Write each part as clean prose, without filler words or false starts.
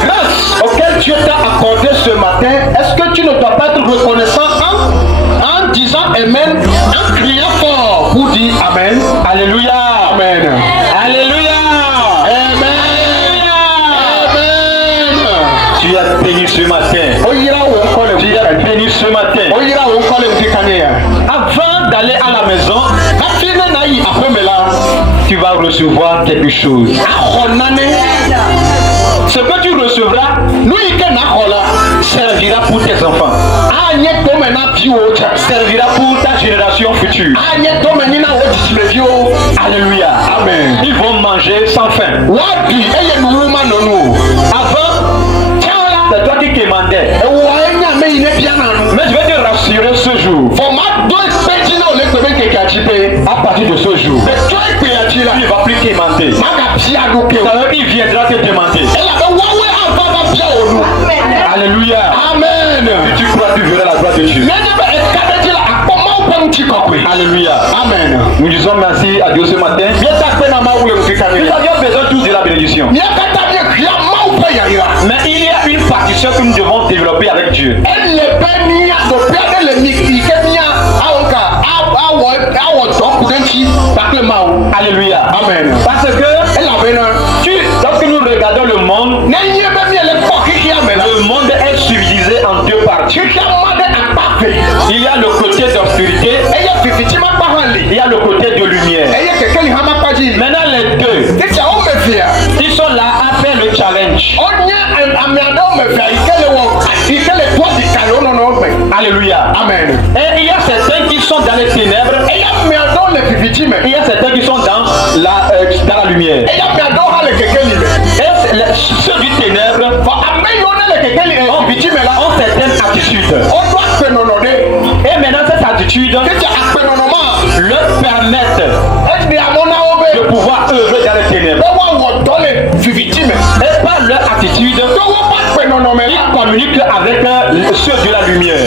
grâce auquel Dieu t'a accordé ce matin, est-ce que tu ne dois pas être reconnaissant en disant Amen, en criant fort pour dire Amen? Alléluia. Amen. Alléluia. Tu as béni ce matin. Tu as béni ce matin. Avant d'aller à la maison, tu vas recevoir quelque chose. Ce que tu recevras servira pour tes enfants. Servira pour ta génération future. Alléluia. Amen. Ils vont manger sans faim. Avant, c'est toi qui commandais. Mais je vais te rassurer ce jour. À partir de ce jour, il ne va plus commander. Il viendra te demander. Alléluia. Amen. Si tu crois, tu verras la gloire de Dieu. Alléluia. Amen. Nous disons merci à Dieu ce matin. Nous avions besoin tous de la bénédiction. Mais il y a une partition que nous devons développer avec Dieu. Alléluia. Amen. Parce que lorsque nous regardons le monde est subdivisé en deux parties. Il y a le côté d'obscurité, il y a le côté de lumière. Maintenant les deux, ils sont là à faire le challenge. Alléluia. Amen. Et il y a certains qui sont dans les ténèbres. Il y a certains qui sont dans la lumière. Et ceux du ténèbre ont certaines attitudes. Et maintenant cette attitude leur permettent de pouvoir œuvrer dans les ténèbres. Et par leur attitude, ils communiquent avec ceux de la lumière.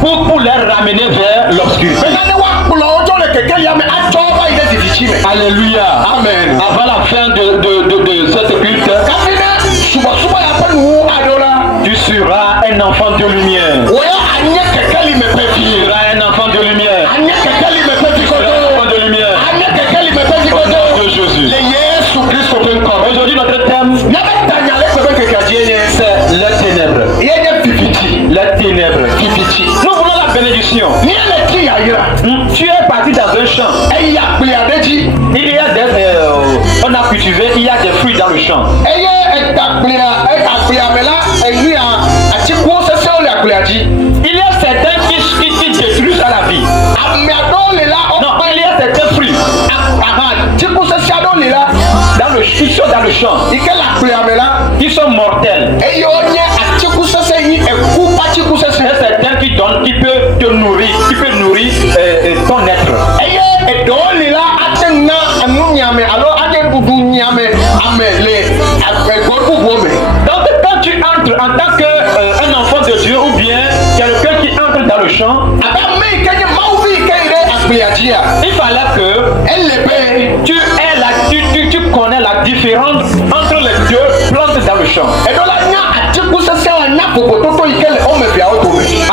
Pour les ramener vers l'obscurité. Alléluia. Amen. Avant la fin de cette culte, tu seras un enfant de lumière. Tu seras un enfant de lumière. De Jésus. Aujourd'hui notre thème c'est les ténèbres. Les ténèbres. Nous voulons la bénédiction. Tu es parti dans un champ. Il y a des on a cultivé, il y a des fruits dans le champ. Il y a certains qui détruisent à la vie. Non, il y a certains fruits. Ils sont dans le champ. Ils sont mortels. Et certains qui donnent, qui peuvent te nourrir, ton être. Donc quand tu entres en tant qu'un enfant de Dieu ou bien quelqu'un qui entre dans le champ, il fallait que tu connais la différence entre les deux plantes dans le champ.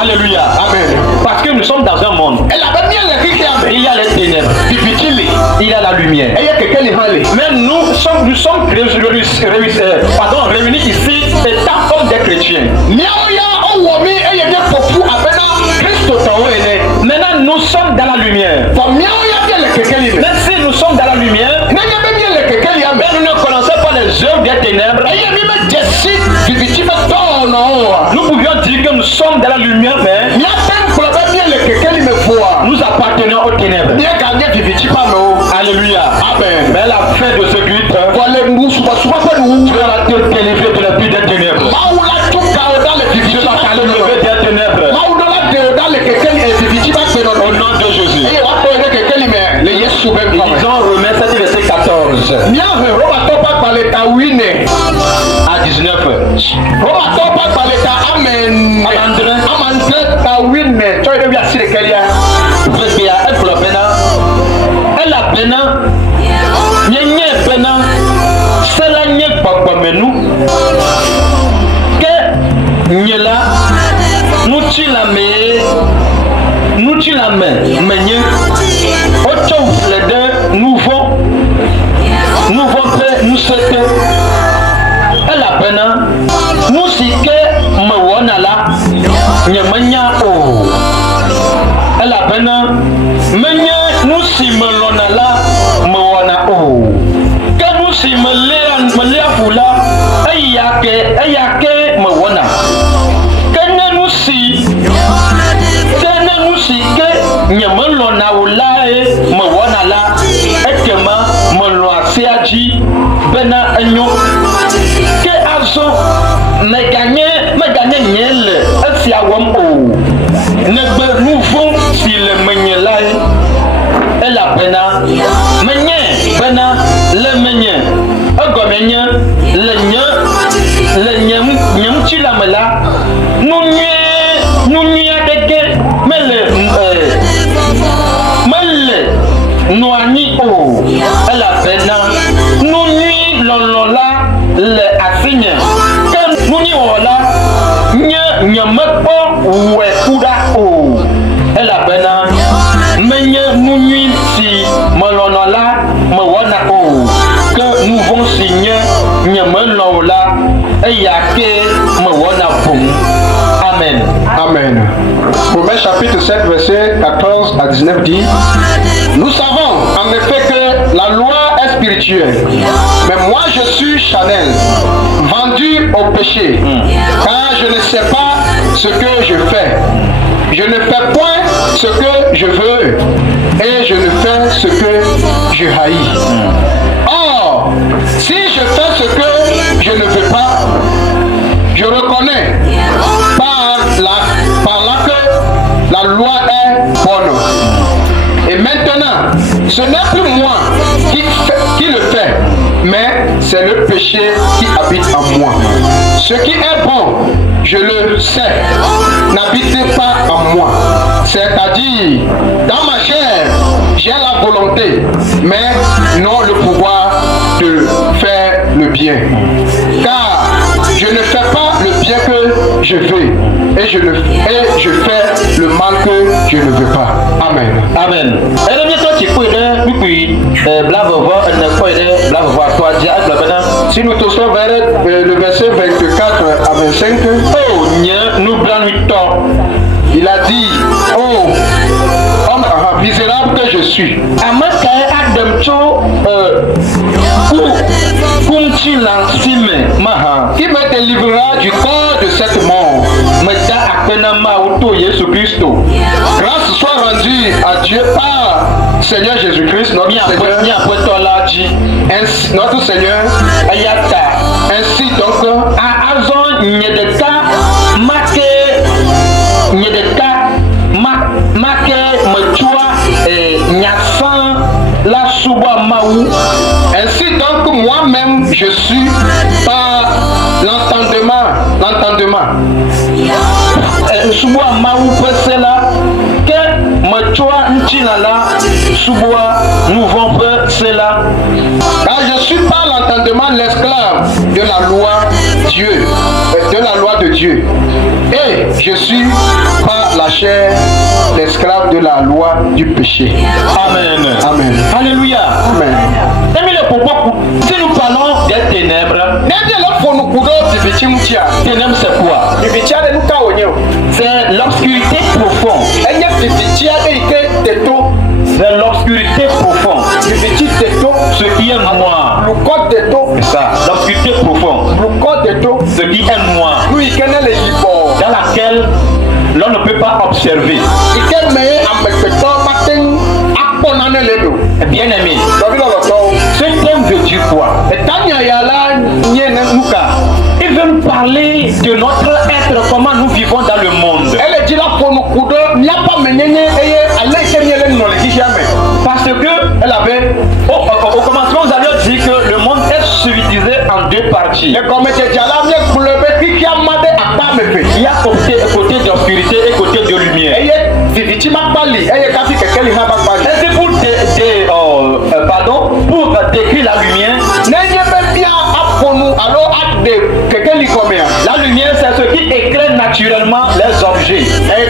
Alléluia. Amen. Parce que nous sommes dans un monde. Il y a les ténèbres. Il y a la lumière. Mais nous sommes réunis ici étant comme des chrétiens. Maintenant nous sommes dans la lumière. Mais si nous sommes dans la lumière, mais nous ne connaissons pas les œuvres des ténèbres, nous pouvions dire que nous sommes dans la lumière, mais nous appartenons aux ténèbres. Alléluia. Amen. Mais à la fin de ce culte, tu vas te délivrer de la vie des ténèbres. Tu vas te lever des ténèbres. Au nom de Jésus. Disons Romains 7 verset 14 à 19. ka win me to de wi asire kelia bia e klo bena ela bena nyenye bena sela nye gbagba menu ke nyela nuchi la me menye ocho flede nouveau pe nous sete ela bena musike me wona la nyemanya o ela bena menye nusi me lona la me wona o ke nusi me le fula ayake me wona ke nusi ke nyeme lona wala me wona la ekema me lo asiaji bena enyo ke azo me gagné nyele esia wom o negbe nouveau si le menye la ela bena menye bena le menye egomenye le nyem chi la mela nunye deke mele noani o ela bena nunyi lolola le asigne ke nunyi wola nyamekpo we kuda o ela bena menye nunyi si melonola me wona o que nous vont signer nyamelola eyake me wona pum. Amen. Amen. Proverbe chapitre 7 verset 14 à 19 dit: nous savons en effet que la loi est spirituelle, mais moi je suis charnel, vendu au péché, car je ne sais pas ce que je fais. Je ne fais point ce que je veux et je ne fais ce que je haïs. Or, si je fais ce que je ne veux pas, je reconnais par là que la loi est bonne. Et maintenant, ce n'est plus moi qui le fait, mais c'est le péché qui habite en moi. Ce qui est bon, je le sais, n'habite pas en moi. C'est-à-dire, dans ma chair, j'ai la volonté, mais non le pouvoir de faire le bien. Car je ne fais pas le bien que je veux, et je fais le mal que je ne veux pas. Amen. Amen. Si nous touchons vers le verset 24 à 25, il a dit: oh, homme misérable que je suis. Qui me délivrera du corps de cette mort? Grâce soit rendue à Dieu par Seigneur Jésus-Christ, notre Seigneur. Ainsi donc, ainsi donc moi-même je suis par l'entendement. Car je suis par l'entendement l'esclave de la loi de Dieu, et je suis par la chair l'esclave de la loi du péché. Amen. Amen. Alléluia. Amen. Si nous parlons des ténèbres, ténèbres c'est quoi? C'est l'obscurité profonde. C'est l'obscurité profonde. Ce qui est noir. C'est ça. L'obscurité profonde. Ce qui est noir. Dans laquelle l'on ne peut pas observer. Bien aimé, ce thème veut dire quoi? Il veut nous parler de notre être, comment nous vivons dans le monde. Parce que elle avait, au commencement, vous avez dit que le monde est subdivisé en deux parties. Il y a côté d'obscurité et côté de viviti makpali eye kafi kekeli ha makpali. Et c'est pour décrire la lumière. Nenye be bia aponu alo ade kekeli komea. La lumière, c'est ce qui éclaire naturellement les objets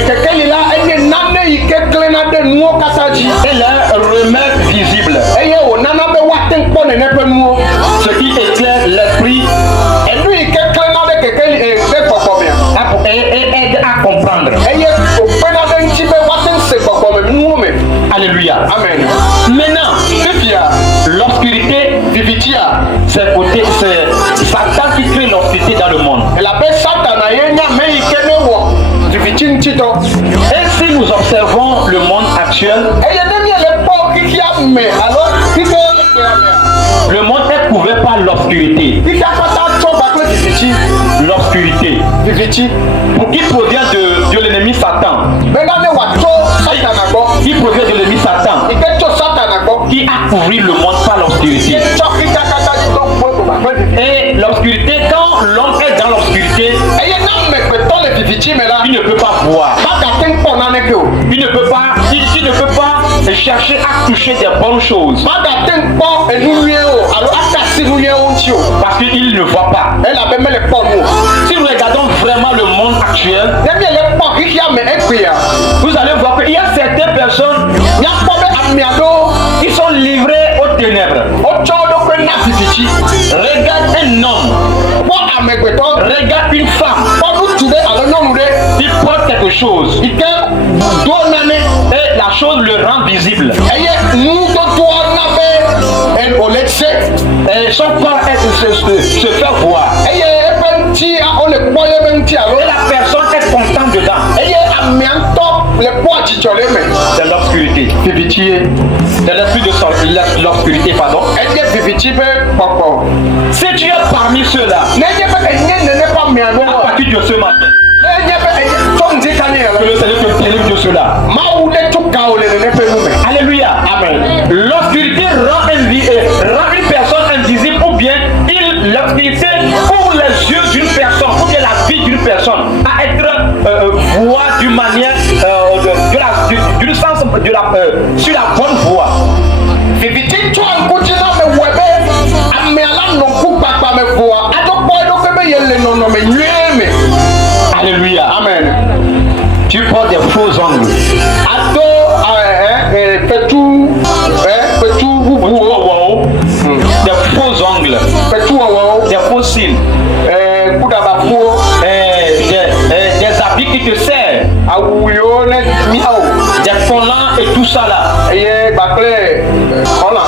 Kekeli la enye nane ike klena de nuo kasaji. et les remettre visibles. Eye o nana be waten kpone nepe nuo. Ce qui éclaire l'esprit Enu ike klena de kekeli de kokomea. et aide à comprendre. Eye o pena de nchi be waten se kokome nuo me. Alléluia. Amen. Maintenant, Fifia l'obscurité, vivitia. c'est Satan qui crée l'obscurité dans le monde. La be satana yenya me ike ne wo. Viviti ntito. Et si nous observons le monde actuel, Eye nemi ele po kikia me alo kike le monde est couvert par l'obscurité. kike apata to bakle viviti. L'obscurité, Viviti. qui provient de l'ennemi Satan, Bena ne wato satana go. qui provient de l'ennemi Satan, Ike to satana go. qui a couvert le monde par l'obscurité. To kika kata di to po to bakle viviti. Et l'obscurité, quand l'homme est dans l'obscurité, Eye na me pe to le viviti me la. il ne peut pas voir. Baka ten po na ne ke o. Il ne peut pas chercher à toucher des bonnes choses Baka ten po enu nue o. Alo akasi nu nue o nti o. parce qu'il ne voit pas. Elle a be me le po mu. Si nous regardons vraiment le monde actuel, Nemi ele po kikia me ekpia. vous allez voir qu'il y a certaines personnes Nya po be amiado. qui sont livrées aux ténèbres. O cho do pe na viviti. Regarde un homme, Po amegbeto. regarde une femme, Po nu tude alo nonu de. il porte quelque chose Ike do nane. et la chose le rend visible. Eye nu do to na be en oletse. Et son corps se fait voir. Eye ebe nti a o le po ebe nti alo. Et la personne est contente dedans. Eye amianto le po achichole me. C'est l'obscurité. Viviti. C'est l'esprit de l'obscurité, pardon. Eye viviti be popo. Si tu es parmi ceux-là, Nenye be enye nene pa miano. à partir de ce matin, Nenye be enye to ndi kani que le ela. Seigneur te délivre de cela. Ma ou le tu ka o le nene pe nume. Alléluia. Amen. L'obscurité rend une personne invisible ou bien l'obscurité ouvre les yeux d'une personne ou bien la vie d'une personne à être voie d'une manière d'une sens sur la bonne voie. Viviti tu an kuti na me webe. Ame ala no ku papa me voa. Ato po do ke be yele no no me nyeme. Alléluia. Amen. Tu portes des faux ongles. Ato petu Wow. Des faux ongles. petu wawo. Des faux cils. Kuda ba fo. Des habits qui te servent. Awuyo ne miao. Des collants et tout ça là. Eye bakle kola.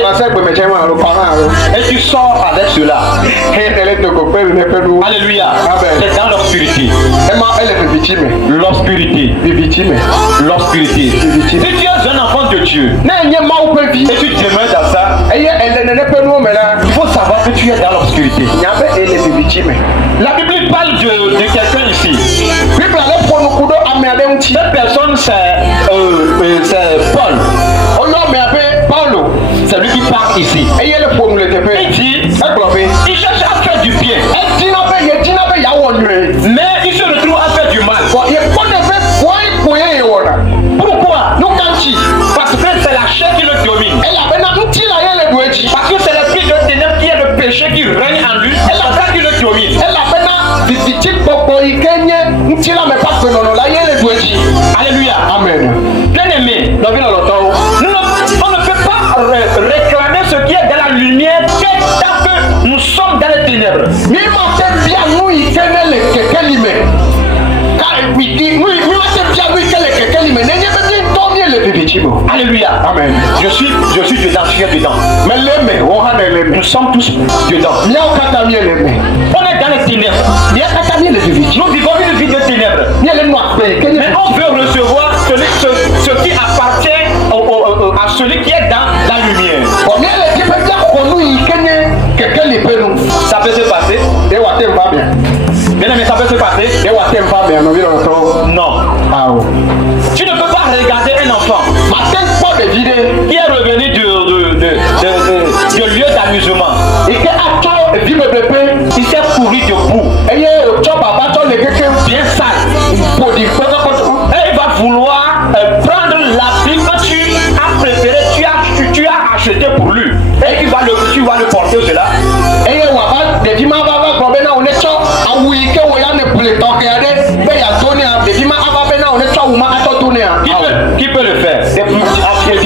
Français be me chema lo kola. Et tu sors avec cela. Elle te copain ne pe du. Alléluia. Amen. C'est dans l'obscurité. Elle est victime. L'obscurité. Victime. L'obscurité. Si tu es un enfant de Dieu Na nye ma ou pe vi. et tu demeures dans ça, Eye elle ne pe du me la. il faut savoir que tu es dans l'obscurité. Nyabe elle est victime. La Bible parle de quelqu'un ici. Bible ale po no kudo ame ade nti. Cette personne, c'est Paul. Oyo me abe Paulo. C'est lui qui parle ici. Eye le po nu le tepe. Il dit, Eklobe. il cherche à faire du bien, Ye dina be ya wo nwe. mais il se retrouve à faire du mal. Ye pone be foi ye wona. Pourquoi? No kanchi. Parce que c'est la chair qui le domine. Elle a bena nti la ye le dueji. Parce que c'est l'esprit de ténèbres qui est le péché qui règne en lui. Et c'est ça qui le domine. Elle a bena viviti popo ikenye nti la me pa pe no la ye le dueji. Alléluia. Amen. Bien aimé, No vi lo to. on ne peut pas réclamer ce qui est dans la lumière tant que nous sommes dans les ténèbres. Mi ma te bia nu ikene le kekeli me. Ka wiki nu mi ma te bia nu ikene le kekeli me. Nenye be bi to mi le viviti mo. Alléluia. Amen. Je suis dedans, je suis dedans. Me le me o ha le me. Nous sommes tous dedans. Miao kata mi le me. On est dans les ténèbres. Mia kata mi le viviti. Nous vivons une vie de ténèbres. Mi le noir pe kenye. Mais on veut recevoir ce qui appartient à celui qui est dans la lumière. Combien les types de connu ikenye kekeli pe nu. Ça peut se passer. E wa te mva bien. Bien aimé, ça peut se passer. E wa te mva bien no vi lo to. Non. Ah oh. Tu ne peux pas regarder un enfant Ma te po de vide. qui est revenu de lieu d'amusement. Ike ato vi me bepe. Il s'est couru debout, Eye o cho baba to le keke bien sale. podi pe ko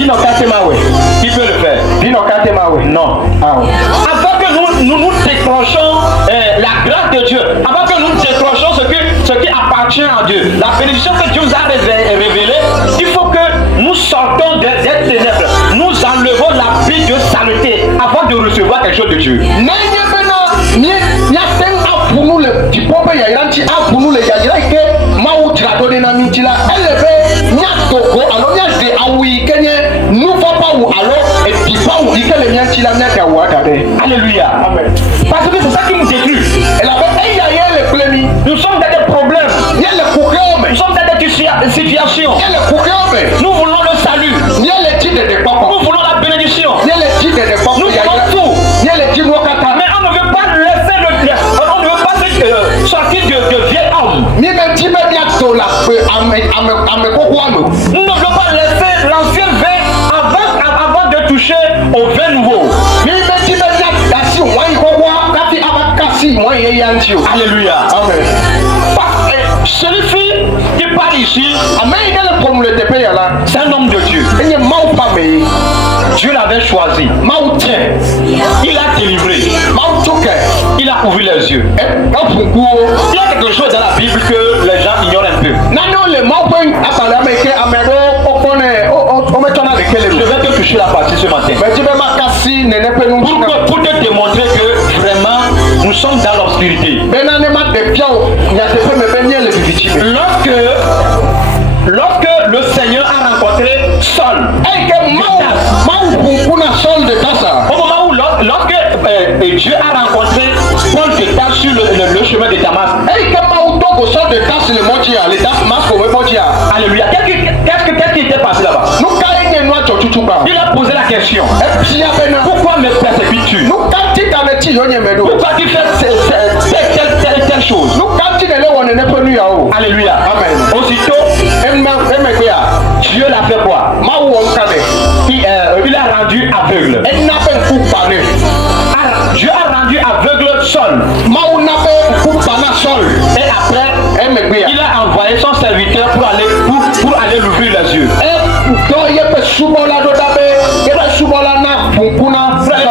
Dino Katemawe. Qui peut le faire? Dino Katemawe. Non. Ah, oui. Avant que nous décrochons la grâce de Dieu, avant que nous décrochons ce qui appartient à Dieu, la bénédiction que Dieu nous a révélée, il faut que nous sortons des ténèbres, nous enlevons la vie de saleté avant de recevoir quelque chose de Dieu. Alléluia. Amen. Parce que c'est ça qui nous détruit. Nous sommes dans des problèmes. Nous sommes dans des situations. Nous voulons le salut. Nous voulons la bénédiction. Nous voulons tout. Mais on ne veut pas laisser on ne veut pas sortir de vieil homme. Nous ne voulons pas laisser l'ancien vin avant de toucher au vin nouveau. Alléluia. Amen. Celui-ci qui parle ici, c'est un homme de Dieu. Dieu l'avait choisi. Il a délivré. Il a ouvert les yeux. Il y a quelque chose dans la Bible que les gens ignorent un peu. Je vais te toucher la partie ce matin. Pour te démontrer que vraiment nous sommes dans l'obscurité. Lorsque le Seigneur a rencontré Saul, au moment où lorsque Dieu a rencontré Paul de Tarse sur le chemin de Damas, alléluia, qu'est-ce qui était passé là-bas? Il a posé la question, pourquoi me persécutes-tu? Pourquoi tu fais telle chose? Alléluia. Amen. Aussitôt, Dieu l'a fait quoi? Il a rendu aveugle. Dieu a rendu aveugle Saul. Et après, il a envoyé son serviteur pour aller l'ouvrir les yeux.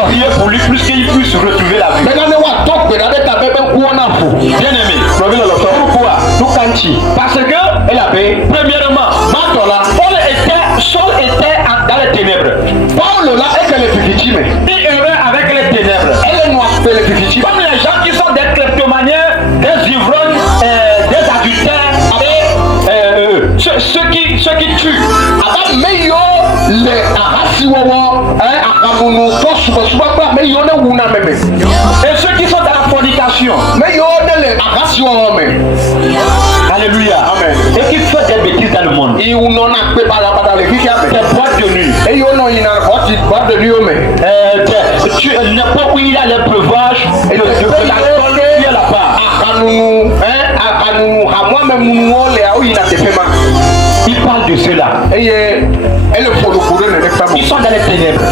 Prier pour lui plus qu'il puisse retrouver la vue. Bien aimé, pourquoi? Parce que, premièrement, Saul était dans les ténèbres. Il errait avec les ténèbres. Comme les gens qui sont des kleptomaniens, des ivrognes, des adultères et ceux qui tuent. Et ceux qui sont dans la fornication. Alléluia. Amen. Et qui font des bêtises dans le monde. Des boîtes de nuit. N'importe où il y a les breuvages et de l'alcool qui est là-bas. Il parle de cela. Ils sont dans les ténèbres.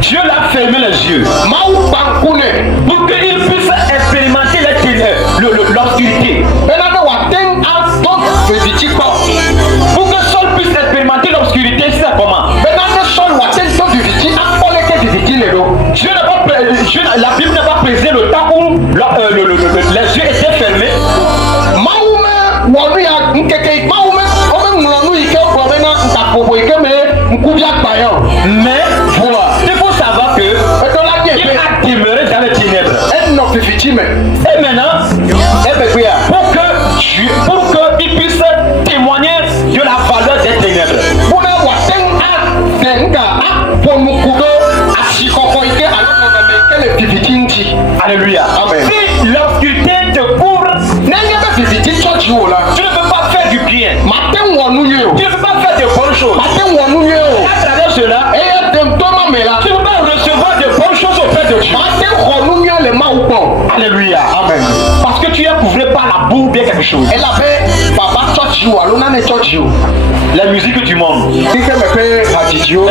Dieu l'a fermé les yeux pour qu'il puisse expérimenter les ténèbres, l'obscurité. Pour que Saul puisse expérimenter l'obscurité, c'est comment? La Bible n'a pas précisé le temps où les yeux étaient fermés. Mais il faut savoir que il a demeuré dans les ténèbres. Et maintenant, pour qu'il puisse témoigner de la valeur des ténèbres. Alléluia. Amen. Si l'obscurité te couvre, tu ne peux pas faire du bien. Tu ne peux pas faire de bonnes choses. Et à travers cela, tu ne peux pas recevoir de bonnes choses auprès de Dieu. Alléluia. Amen. Parce que tu es couvré par la boue ou bien quelque chose. La musique du monde. Les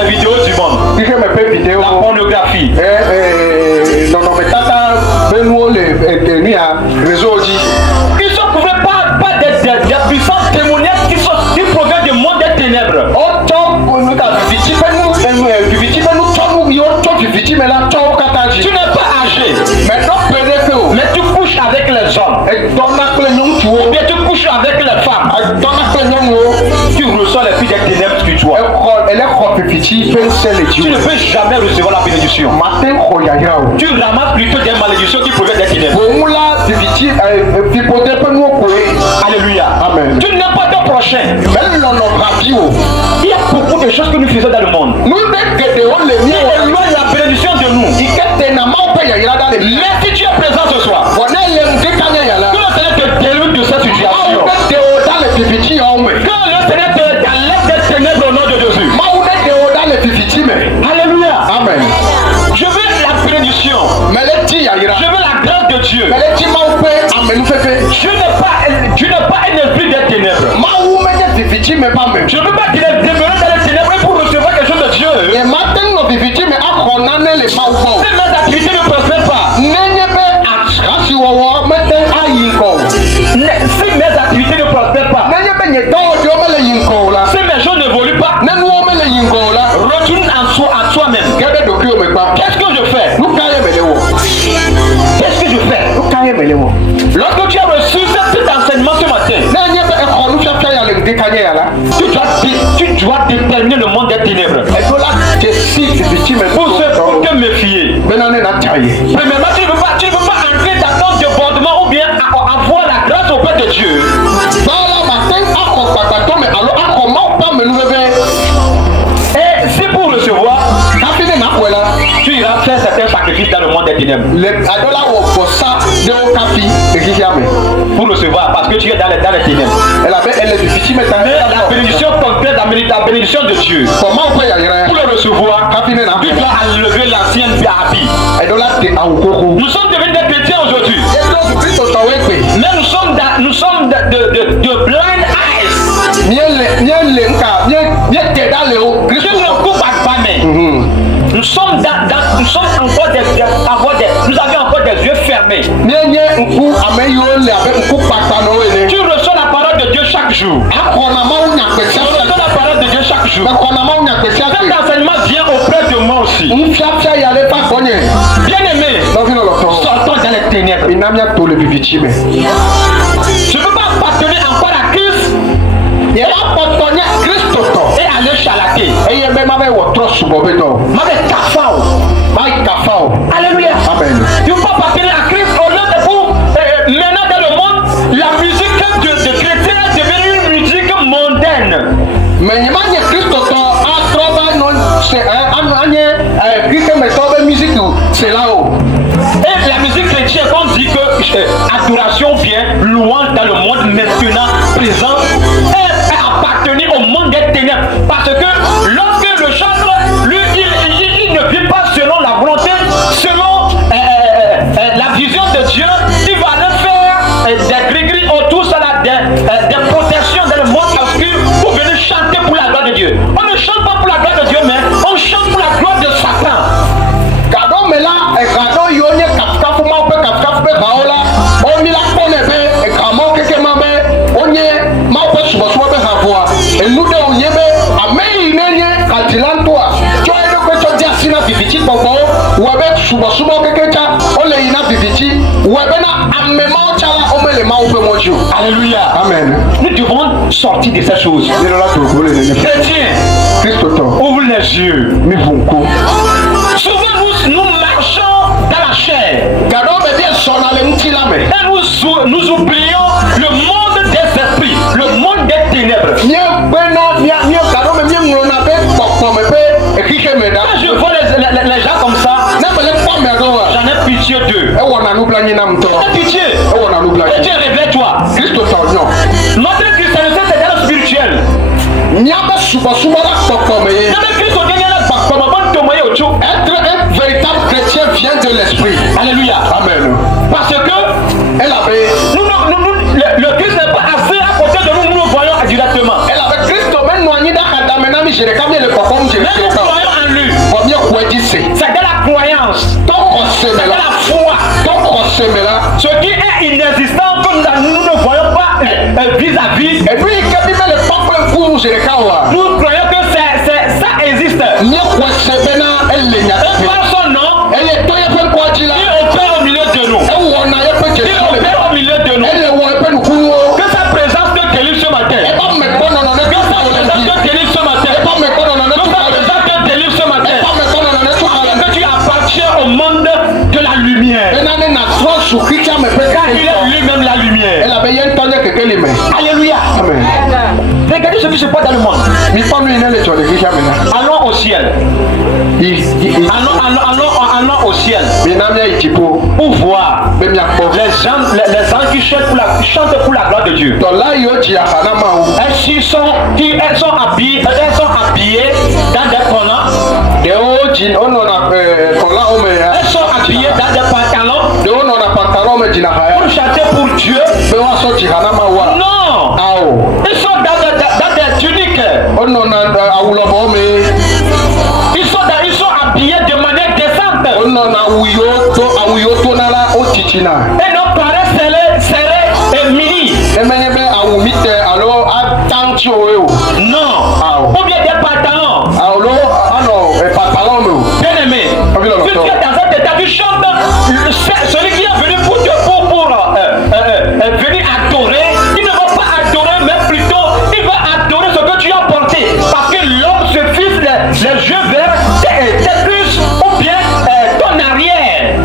vidéos du monde. La pornographie. Ils sont couverts par des puissances démoniaques qui proviennent du monde des ténèbres. ou bien tu couches avec les femmes, tu reçois les filles des ténèbres spirituelles. Tu ne peux jamais recevoir la bénédiction. Tu ramasses plutôt des malédictions qui proviennent des ténèbres. Alléluia. Amen. Tu n'es pas ton prochain. Il y a beaucoup de choses que nous faisons dans le monde. Qui éloignent la bénédiction de nous. Mais si tu es présent ce soir, que le Seigneur te délivre de cette situation. Que le Seigneur te enlève des ténèbres au nom de Jésus. Alléluia. Amen. Je veux la bénédiction. Je veux la grâce de Dieu. Je n'ai pas un esprit des ténèbres. Je ne veux pas qu'il est demeuré dans les ténèbres pour recevoir quelque chose de Dieu. Si mes activités ne prospèrent pas, si mes activités ne prospèrent pas, si mes choses n'évoluent pas, retourne à toi-même. Qu'est-ce que je fais? Qu'est-ce que je fais? Lorsque tu as reçu cet enseignement ce matin, tu dois déterminer le monde des ténèbres. Pour te méfier. Premièrement, tu ne veux pas entrer dans ton débordement ou bien avoir la grâce auprès de Dieu. Et si pour recevoir, tu iras faire certains sacrifices dans le monde des ténèbres. Pour recevoir, parce que tu es dans les ténèbres. Mais la bénédiction concrète, la bénédiction de Dieu, pour le recevoir, tu dois enlever l'ancienne habit. Nous sommes devenus des chrétiens aujourd'hui. Mais nous sommes de blind eyes. Nous avions encore des yeux fermés. Tu reçois la parole de Dieu chaque jour. Tu reçois la parole de Dieu chaque jour. Cet enseignement vient auprès de moi aussi. Bien aimé, sortons dans les ténèbres. Je ne peux pas appartenir encore à Christ et aller chalater. Alléluia. Amen. Tu ne peux pas appartenir à Christ au lieu de pour maintenant dans le monde, la musique de chrétien est devenue une musique mondaine. Et la musique chrétienne, on dit que adoration vient, louange dans le monde maintenant présent, est appartenir au monde des ténèbres. Parce que lorsque le chanteur, lui, il ne vit pas selon la volonté, selon la vision de Dieu, il va aller faire des gris-gris autour, ça là, des protections dans le monde obscur pour venir chanter pour la gloire de Dieu. On ne chante pas pour la gloire de Dieu, mais on chante pour la gloire de Satan. Alléluia. Amen. Nous devons sortir de ces choses. Chrétiens, ouvre les yeux. Souvent nous marchons dans la chair. Et nous oublions le monde des esprits, le monde des ténèbres. Quand je vois les gens comme ça, j'en ai pitié d'eux. J'en ai pitié. Chrétien, réveille-toi. Notre christianisme, c'est dans le spirituel. Être un véritable chrétien vient de l'esprit. Alléluia. Amen. Parce que le Christ n'est pas assez à côté de nous, nous le voyons directement. Mais nous croyons en lui. C'est de la croyance. C'est de la foi. Ce qui est inexistant, comme nous ne voyons pas vis-à-vis. Nous croyons que ça existe. Et par son nom, il opère au milieu de nous. Il opère au milieu de nous. suis pas dans le monde. Allons au ciel. Allons au ciel. Pour voir les gens qui chantent pour la gloire de Dieu. Elles sont habillées dans des collants. Elles sont habillées dans des pantalons pour chanter pour Dieu. Non. Ils sont dans des tuniques. Ils sont habillés de manière décente. Et nos parents serrés et mini. Non. Ou bien des pantalons. Bien aimé. Si tu es dans cet état, tu chantes. Celui qui est venu pour venir adorer, il ne va pas adorer, mais plutôt il va adorer ce que tu as porté. Parce que l'homme se fixe les yeux vers tes cuisses ou bien ton arrière.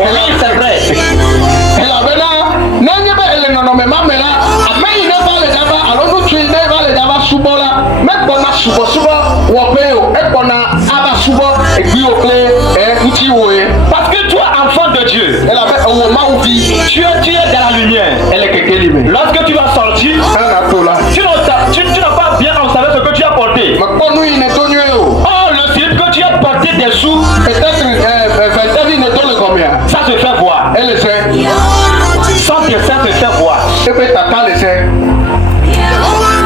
Oui, c'est vrai. Parce que toi, enfant de Dieu, tu es dans la lumière. Lorsque tu vas sortir, tu n'as pas bien observé ce que tu as porté. Oh, le slip que tu as porté des sous, ça se fait voir. Sans que ça se fait voir.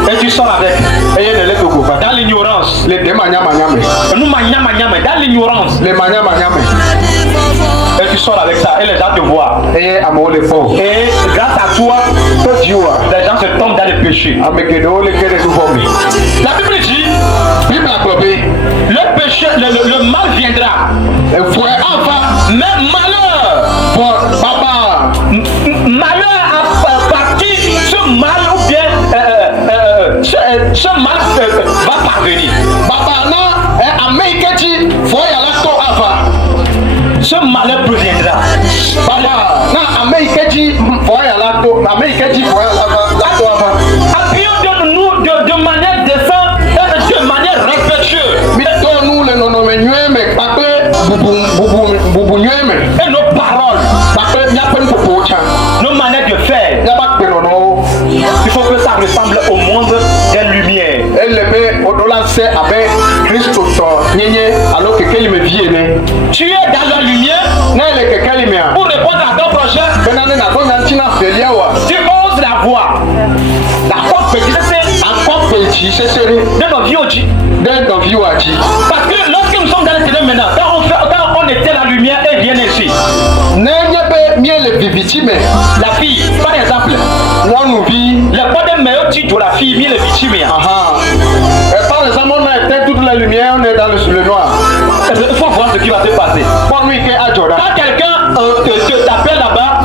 Et tu sors avec. Dans l'ignorance. Dans l'ignorance. Et tu sors avec ça. Et les gens te voient. Et grâce à toi, les gens se tombent dans le péché. La Bible dit, le péché, le mal viendra. Mais malheur a parti, ce mal ou bien ce mal va parvenir. Ce malheur proviendra. Appuyons-nous de manière décente et de manière respectueuse. Et nos paroles, nos manières de faire, il faut que ça ressemble au monde des lumières. Tu es dans la lumière pour répondre à ton prochain. Tu oses la voir. De nos vies aussi. Parce que lorsque nous sommes dans les ténèbres maintenant, quand on était la lumière et vient ici. La fille, par exemple, le pas de meilleur titre de la fille, bien les victimes. Par exemple, on a éteint toute la lumière, on est dans le noir. Il faut voir ce qui va se passer. Quand quelqu'un t'appelle là-bas,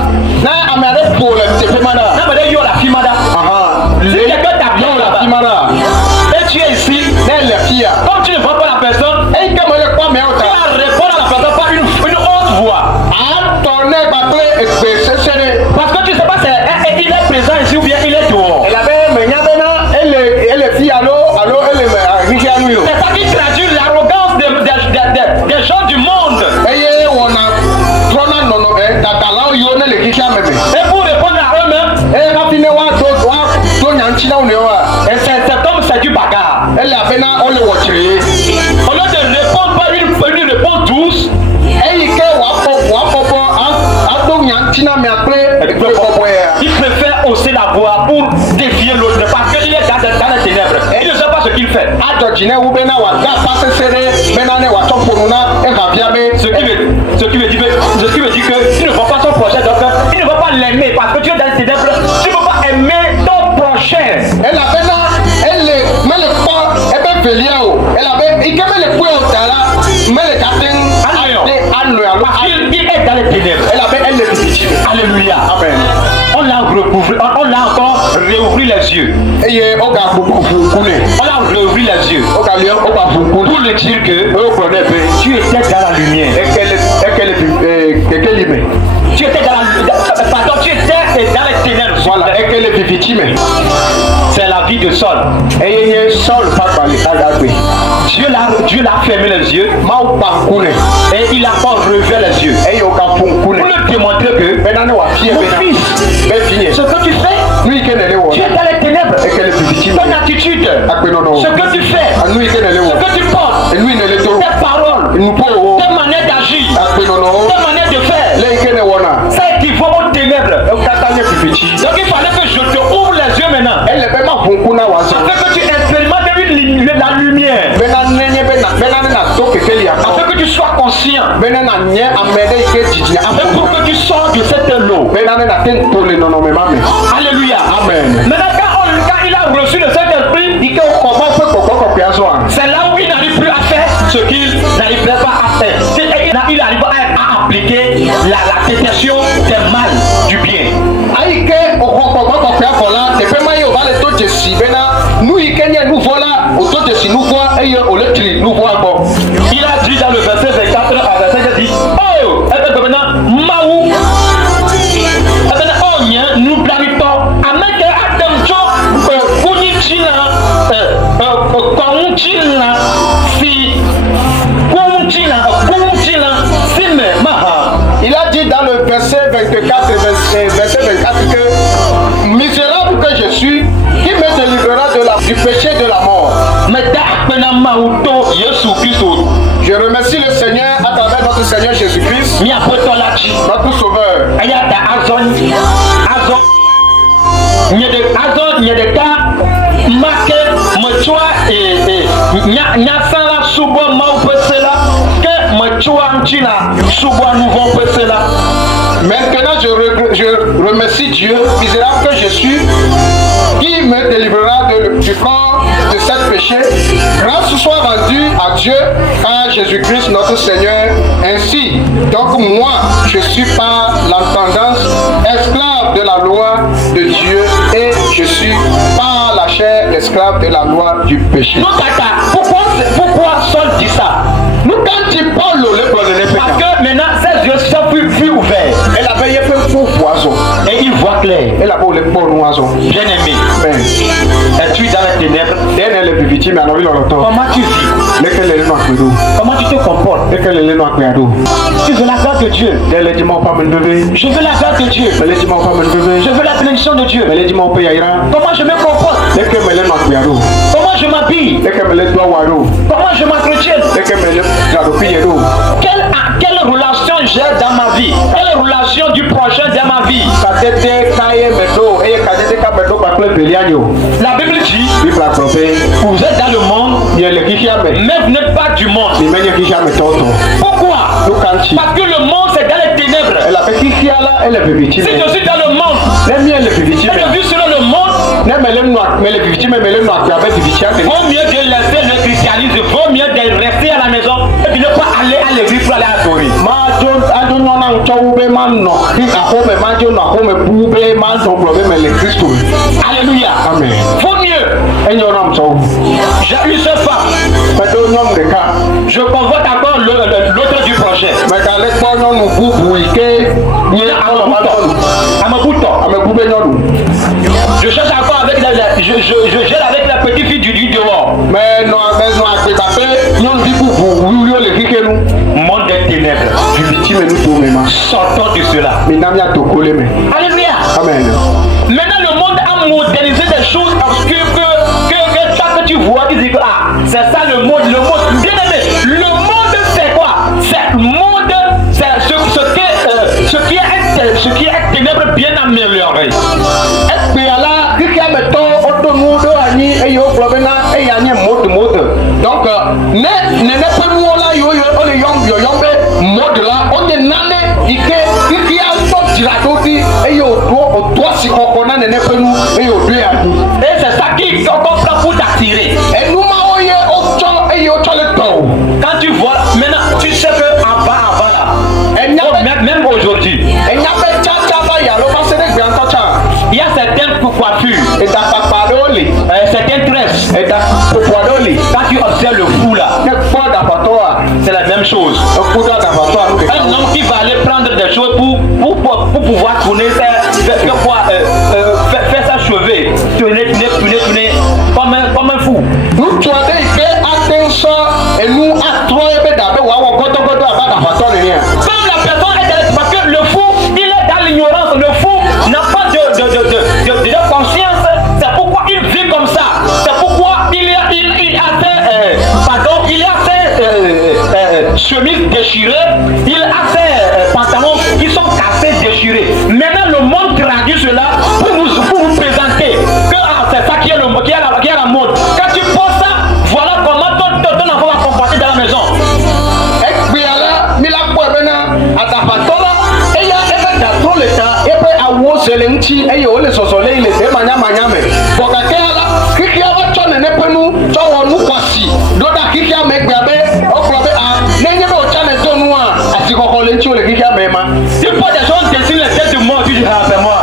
si quelqu'un t'appelle là-bas et tu es ici, comme tu ne vois pas la personne, tu vas répondre à la personne par une haute voix. Parce que tu ne sais pas si il est présent ici ou bien il est dehors. C'est ça qui traduit l'arrogance des gens du monde. Et pour répondre à eux-mêmes, cet homme c'est du bagarre. Au lieu de répondre par une réponse douce, il préfère hausser la voix pour défier l'autre parce qu'il est dans les ténèbres. Il ne sait pas ce qu'il fait. Ce qui veut dire que tu ne vois pas son prochain, donc il ne va pas l'aimer parce que tu es dans les ténèbres. Tu ne peux pas aimer ton prochain. Parce qu'il est dans les ténèbres. Alléluia. Amen. On l'a encore réouvert les yeux. On l'a réouvert les yeux. Pour le dire que tu étais dans la lumière. Tu étais dans les ténèbres. Voilà. C'est la vie de Saul. Dieu l'a fermé les yeux et il n'a pas relevé les yeux pour lui démontrer que mon fils, ce que tu fais, tu es dans les ténèbres. Ton attitude, ce que tu fais, ce que tu portes, tes paroles, tes manières d'agir, tes manières de faire, ça équivaut aux ténèbres. Donc il fallait que je te ouvre les yeux maintenant, afin que tu expérimentes la lumière, afin que tu sois conscient, afin pour que tu sortes de cette lot. Alléluia. Amen. Maintenant quand il a reçu le Saint-Esprit, c'est là où il n'arrive plus à faire ce qu'il n'arriverait pas à faire. Il arrive à appliquer la détection des mal du bien. Il a dit dans le verset 24 à verset 7, il dit, oh, maintenant, Maou, nous blamitons, avec Adam Joe, il a dit dans le verset 24 que misérable que je suis, qui me délivrera du péché de la mort. Je remercie le Seigneur à travers notre Seigneur Jésus-Christ, notre Sauveur. Maintenant je remercie Dieu, misérable que je suis, qui me délivrera du corps de cette péché. Grâce soit rendue à Dieu par Jésus-Christ notre Seigneur. Ainsi, donc moi, je suis par l'entendance esclave de la loi de Dieu et je suis par la chair l'esclave de la loi du péché. Pourquoi Saul dit ça? Nous quand il parle parce que maintenant ses yeux sont plus ouverts. Elle avait fait un faux poison. Et il voit clair. Elle a pas le bon oiseau. Bien aimé. Es-tu dans les ténèbres? Comment tu vis? Comment tu te comportes? Tu veux la grâce de Dieu? Je veux la grâce de Dieu. Je veux la bénédiction de Dieu. Comment je me comporte? Comment je m'habille? Comment je m'entretiens? Quelle relation j'ai dans ma vie? Quelle relation du prochain dans ma vie? La Bible dit, vous êtes dans le monde, mais vous n'êtes pas du monde. Pourquoi? Parce que le monde c'est dans les ténèbres. Si je suis dans le monde, je vis selon le monde, vaut mieux de laisser le christianisme, vaut mieux de rester à la maison et de ne pas aller à l'église pour aller adorer. Alléluia. Amen. Vaut mieux. J'ai une seule femme. Je convoite encore l'autre du projet. Je cherche encore avec je gère avec la petite fille du dehors. Monde des ténèbres. Sortons de cela. Alléluia. Amen. Maintenant le monde a modernisé des choses obscures que toi que tu vois, tu dis que c'est ça le monde. Bien aimé, le monde c'est quoi? C'est le monde, c'est ce qui est ténèbres bien amélioré. Donc, et c'est ça qui comprend pour t'attirer. Quand tu vois, maintenant tu sais que avant là, même aujourd'hui, il y a certaines coiffures, certaines tresses. Quand tu observes le fou là, c'est la même chose. Un homme qui va aller prendre des choses pour pouvoir tourner faire sa cheveux, tourner, sele nti eye o le sosole ile te manya me boka ke ala kiki aba chone ne penu cho wonu kwasi doda kiki amegbe abe okro be a nenye be o chane tonu a ati kokko le nti o le kiki amema si pas des gens dessinent les têtes de mort tu dis ah c'est moi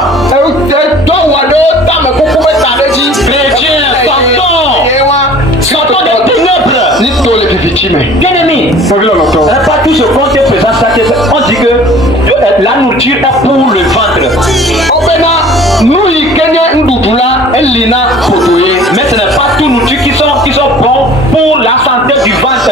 to wado ta me kuku be tadeji chrétien sortons des ténèbres ni to le fifichime bien aimé savilo loto pas tout ce qu'on te présente ça on dit que la nourriture est pour le ventre obena nous y kenye ndudula elina potoye mais ce n'est pas tout nourriture qui sont bons pour la santé du ventre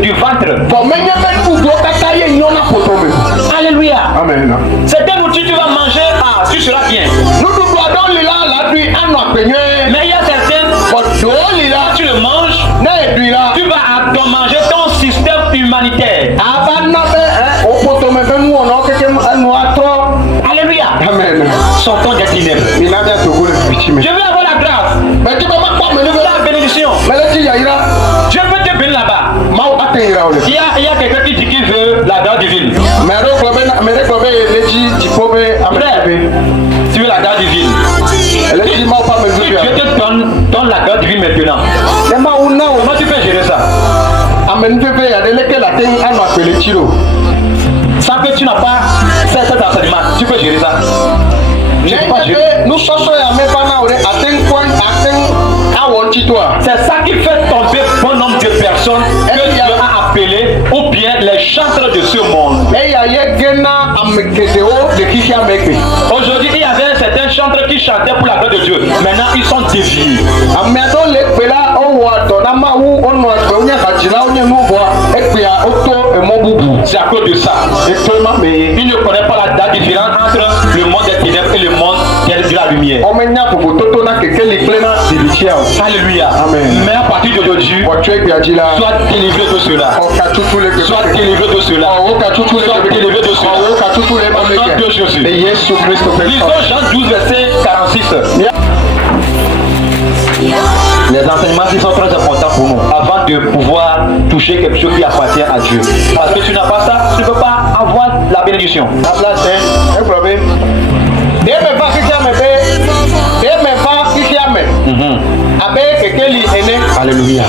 du ventre pour menye men ndudo kata ye nyona potome alléluia amen c'est des nourritures tu vas manger tu seras bien ndudu do lila la dui anu apenye mais il y a certaines do lila tu le manges na eduira tu vas manger ton système humanitaire abana be o potome be mu ono keke anu atro alléluia amen sortons des ténèbres inabia togole fichime je veux avoir la grâce mais tu peux pas me lever la bénédiction mais là tu yaira je veux te bénir là-bas mau atira ole il y a quelqu'un qui dit qu'il veut la grâce divine mais robe leji tipobe amrebe tu veux la grâce divine leji mau pas me lever je te donne la grâce divine maintenantema una o comment tu peux gérer ça amen pepe ya deleke la ten anu apele tiro sans que tu n'as pas fait cet enseignement tu peux gérer ça je peux pas gérer nous soso ya me bana ore aten awon titoa c'est ça qui fait tomber bon nombre de personnes que Dieu a appelé ou bien les chantres de ce monde aujourd'hui il y avait certains chantres qui chantaient pour la gloire de Dieu maintenant ils sont déviés c'est à cause de ça ils ne connaissent pas la différence entre le monde des ténèbres et le monde de la lumière. Alléluia. Amen. Mais à partir d'aujourd'hui, sois délivré de cela. Sois délivré de cela. Sois délivré de cela. Au nom de Jésus. Lisons Jean 12, verset 46. Les enseignements qui sont très importants pour nous avant de pouvoir toucher quelque chose qui appartient à Dieu. Parce que tu n'as pas ça, tu ne peux pas avoir la bénédiction. Alléluia.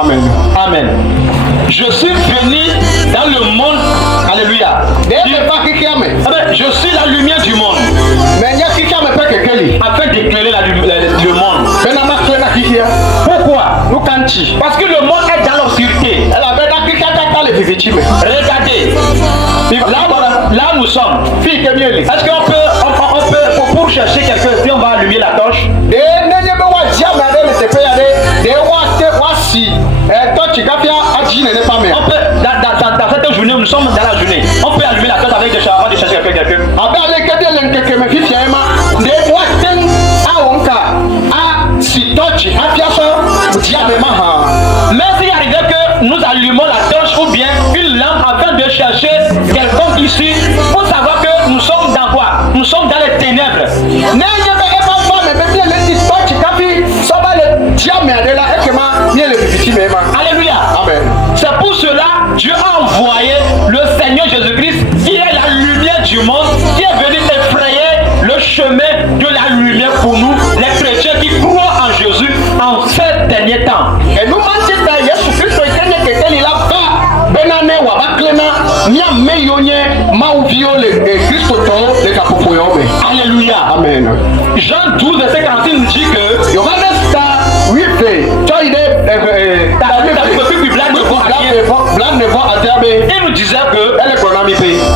Amen. Amen. Je suis venu dans le monde. Alléluia. Je suis la lumière du monde. Afin d'éclairer le monde. Pourquoi? Parce que le monde est dans l'obscurité. Regardez. Là nous sommes. Est-ce qu'on peut pour chercher quelqu'un, si on va allumer la torche? On peut, dans cette journée, nous sommes dans la journée. On peut allumer la torche avec des charbons de chercher quelqu'un. Mais s'il arrivait que nous allumons la torche ou bien une lampe afin de chercher quelqu'un ici, pour savoir que nous sommes dans quoi? Nous sommes dans les ténèbres. Alléluia. Amen. C'est pour cela Dieu a envoyé le Seigneur Jésus-Christ qui est la lumière du monde, qui est venu effrayer le chemin de la lumière pour nous, les chrétiens qui croient en Jésus en ces derniers temps. Et nous Alléluia. Amen. Jean 12, verset 46 nous dit que il nous disait que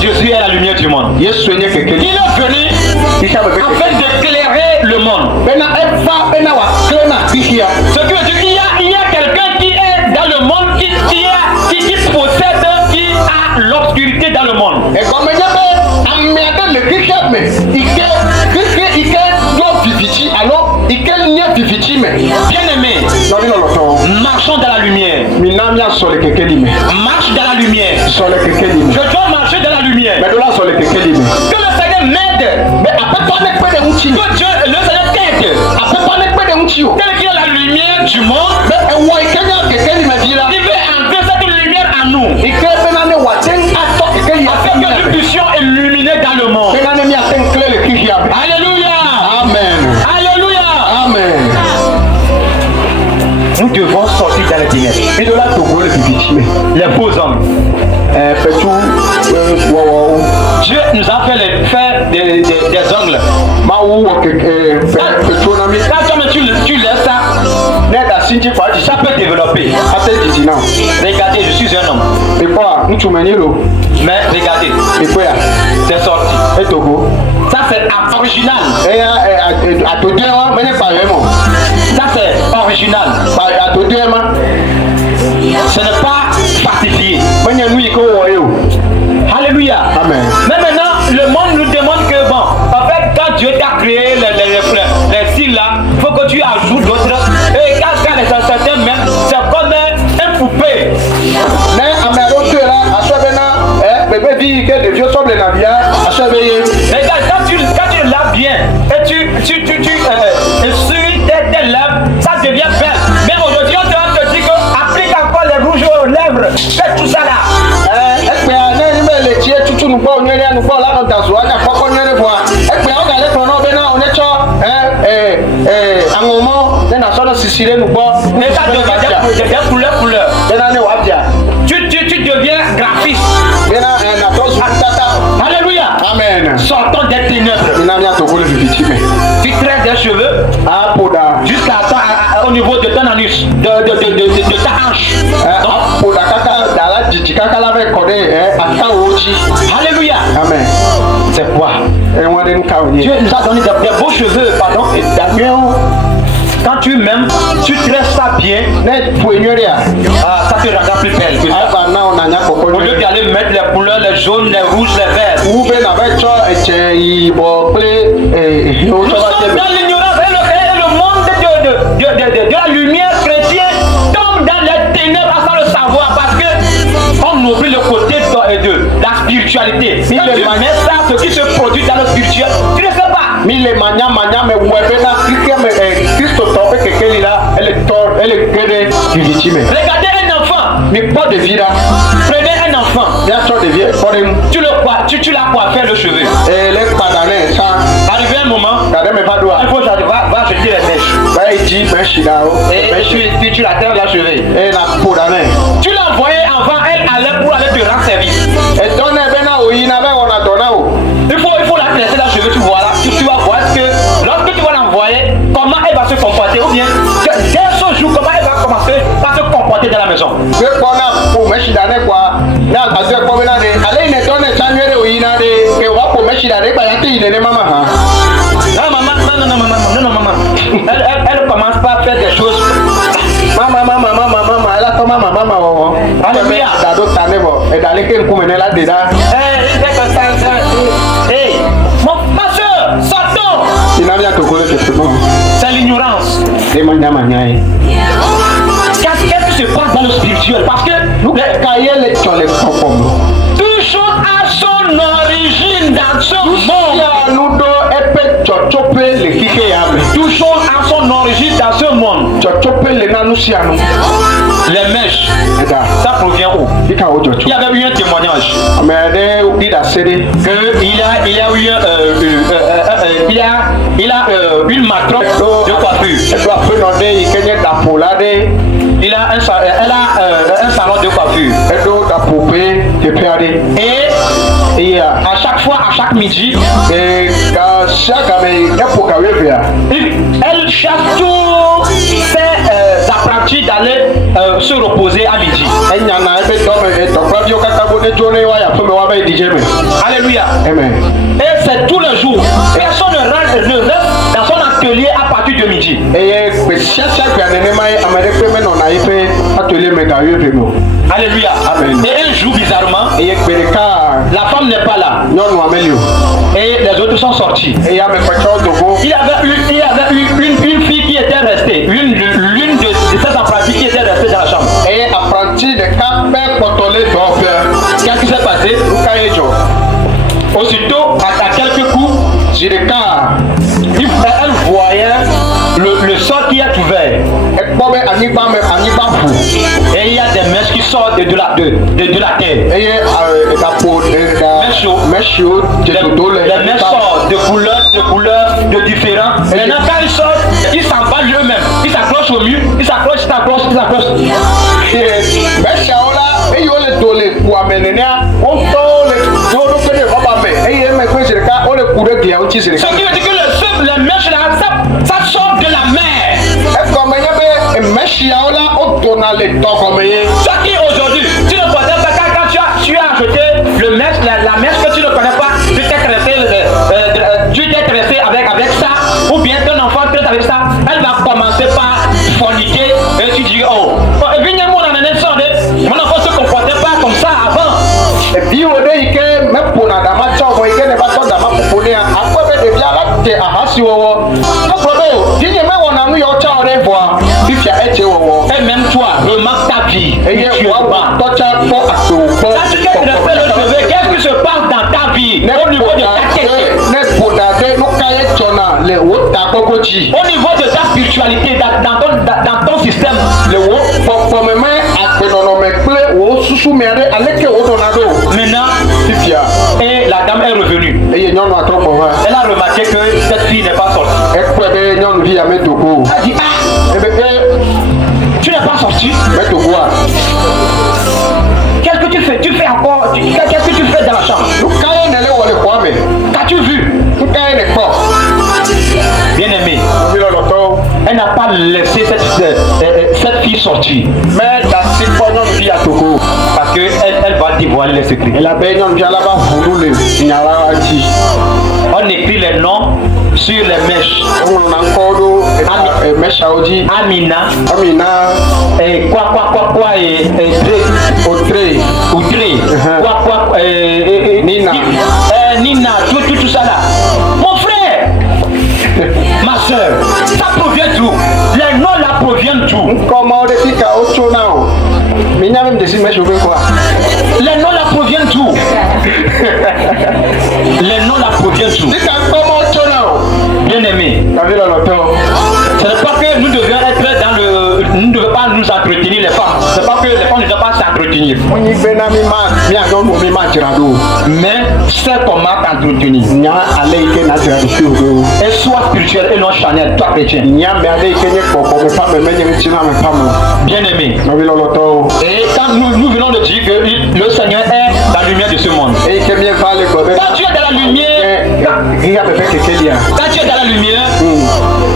Jésus est la lumière du monde. Il est venu afin d'éclairer le monde. Ce qui veut dire qu'il y a quelqu'un qui est dans le monde, qui possède, qui a l'obscurité dans le monde. Bien aimé, marchons dans la lumière. Marche dans la lumière. Je dois marcher dans la lumière. Que le Seigneur m'aide. Que Dieu, le Seigneur t'aide. Tel qu'il est la lumière du monde, il veut Les faux hommes. Dieu nous a fait des ongles. Quand tu laisses ça, ça peut développer. Regardez, je suis un homme. Mais regardez, c'est sorti. Ça c'est original. Ça c'est original. Ce n'est pas falsifié. Alléluia. Amen. Mais maintenant, le monde nous demande que bon, en fait, quand Dieu t'a créé les cils là, il faut que tu ajoutes d'autres. Et quand les certains même, c'est comme un poupée. Mais quand tu laves bien et tu essuies tes lèvres, ça devient belle. Mais aujourd'hui, on te dit que applique encore les rouges aux lèvres. Fais tout ça là. Mais ça devient couleur. Tu deviens graphiste. Alléluia. Amen. Sortons des ténèbres. Tu tresses des cheveux jusqu'à au niveau de ton anus, de ta hanche. Alléluia. Amen. C'est quoi? Dieu nous a donné des beaux cheveux, pardon. Quand tu m'aimes, tu tresses ça bien. Ça te rendra plus belle que ça. Au lieu d'aller mettre les couleurs, les jaunes, les rouges, les verts. Nous sommes dans l'ignorance. Et le monde de la lumière chrétienne tombe dans les ténèbres sans le savoir parce que on oublie le côté de la spiritualité. Si tu mets ça, ce qui se produit dans le spirituel, tu ne sais pas. Regardez un enfant. Prenez un enfant. Tu l'as coiffé le cheveu. Arrivé un moment, il faut va jeter les mèches. Et puis tu la terres la cheveux. Tu l'as envoyé avant, elle allait pour aller te rendre service. Il faut la tresser la cheveux, tu vois là. Tu vas voir que lorsque tu vas l'envoyer, comment elle va se comporter. Ou bien, dès ce jour, comment elle va commencer à se comporter dans la maison. Non, maman. Elle commence pas à faire des choses. Alléluia. Hey, ma soeur, sortons. C'est l'ignorance. Qu'est-ce qui se passe dans le spirituel? Parce que toute chose a son origine dans ce monde. Toute chose a son origine dans ce monde. Les mèches, ça provient où? Il y avait eu un témoignage qu'il a une matrone de coiffure. Elle a un salon de coiffure. Et à chaque fois, à chaque midi, elle chasse tous ses apprentis d'aller se reposer à midi. Alléluia. Amen. Et c'est tous les jours. Personne ne reste dans son atelier à partir de midi. Alléluia. Amen. Et un jour, bizarrement, la femme n'est pas là. Et les autres sont sortis. Il y avait une fille qui était restée. L'une de ces apprentis qui était restée dans la chambre. Qu'est-ce qui s'est passé? Aussitôt, à quelques coups, elle voyait le sol qui est ouvert. Et il y a des mèches qui sortent de la terre. Mèches chaudes. Les mèches sortent de couleurs, de différents. Maintenant, quand ils sortent, ils s'emballent eux-mêmes. Ils s'accrochent au mur, ils s'accrochent. Ce qui veut dire que les mèches là, ça sort de la mer. Ce qui aujourd'hui, tu ne connais pas, quand tu as acheté le mèche, la mèche que tu ne connais pas, tu t'es tressé avec ça, ou bien ton enfant traite avec ça, elle va commencer par forniquer et tu dis oh, mon enfant se comportait pas comme ça avant. Et puis on est que même pour la dame, tu vois, il n'est pas toi dame pour pouvoir après de bien là, tu as assis au et même toi, remarque ta vie. Et tu es bas. Qu'est-ce qui se passe dans ta vie au niveau de ta tête? Au niveau de ta spiritualité, dans ton système. Maintenant, et la dame est revenue. Elle a remarqué que cette fille n'est pas sortie. Elle dit ah, tu n'es pas sorti. Qu'est-ce que tu fais? Tu fais encore. Qu'est-ce que tu fais dans la chambre? Qu'as-tu vu? Bien aimé, elle n'a pas laissé cette fille sortir. Mais parce qu'elle va dévoiler les secrets. On écrit les noms sur les mèches. Amina. Et quoi et Nina. Nina, tout ça là. Mon frère, ma soeur, ça provient d'où? Les noms là proviennent d'où? Comment on décide qu'à autre chose là? Mais il y a même des images, je veux quoi? Les noms là proviennent d'où? Les noms là proviennent d'où? Bien aimé, ce n'est pas que nous devions être dans le. Nous ne devons pas nous entretenir les femmes. Ce n'est pas que les femmes ne doivent pas s'entretenir. Mais c'est comment t'entretenir. Et sois spirituel et non charnel, toi chrétien. Bien aimé. Et quand nous venons de dire que le Seigneur est la lumière de ce monde. Quand tu es dans la lumière,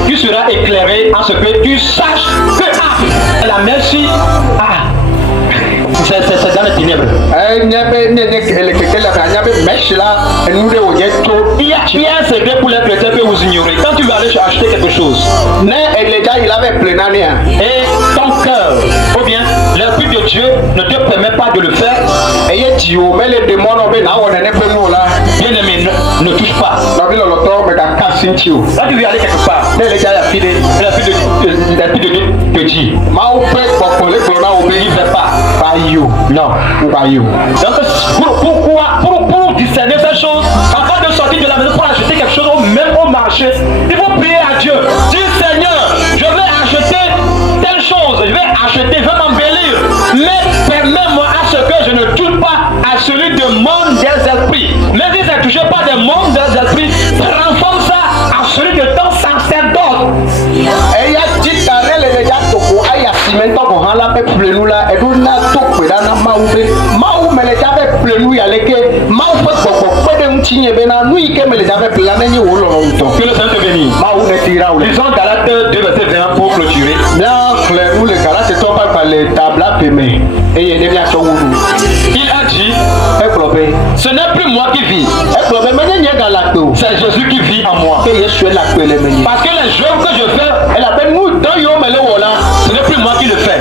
tu seras éclairé en ce que tu saches que la merci, c'est dans les ténèbres. Il y a un secret pour les chrétiens que vous ignorez. Quand tu vas aller acheter quelque chose, et ton cœur, ou bien l'Esprit de Dieu ne te permet pas de le faire, bien aimé, ne touche pas. Là tu veux aller quelque part, l'Esprit de Dieu te dit, ne pas. Non. Donc pour discerner ces choses, avant de sortir de la maison pour acheter quelque chose, même au marché, il faut prier à Dieu. Dis Seigneur, je vais acheter telle chose, je vais m'embellir, mais permets-moi à ce que je ne touche pas à celui du monde des esprits. Mais si ça ne touche pas des mondes des esprits, transforme ça à celui de ton sacerdoce. Que le Saint te bénisse. Lisons Galates 2 verset 20 pour clôturer. Il a dit, ce n'est plus moi qui vis, c'est Jésus qui vit en moi. Parce que les jeux que je fais, ce n'est plus moi qui le fais,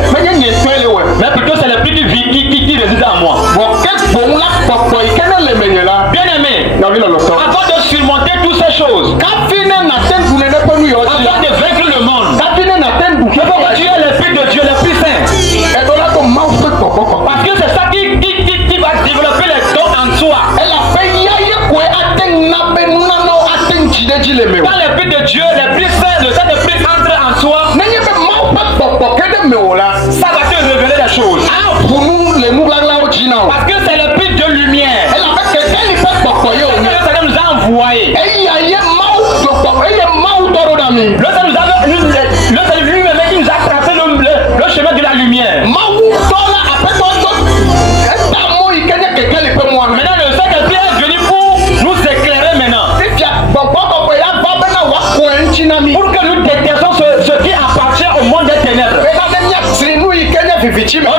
mais plutôt c'est l'Esprit qui vit, qui réside en moi. Bien aimé, avant de surmonter toutes ces choses, afin de vaincre le monde, il faut que tu aies l'Esprit de Dieu, l'Esprit Saint. Parce que c'est ça qui va développer les dons en toi. Quand l'Esprit de Dieu, l'Esprit Saint, le Saint-Esprit entre en toi, ça va te révéler des choses. Parce que c'est l'Esprit de lumière. Ça nous a envoyé.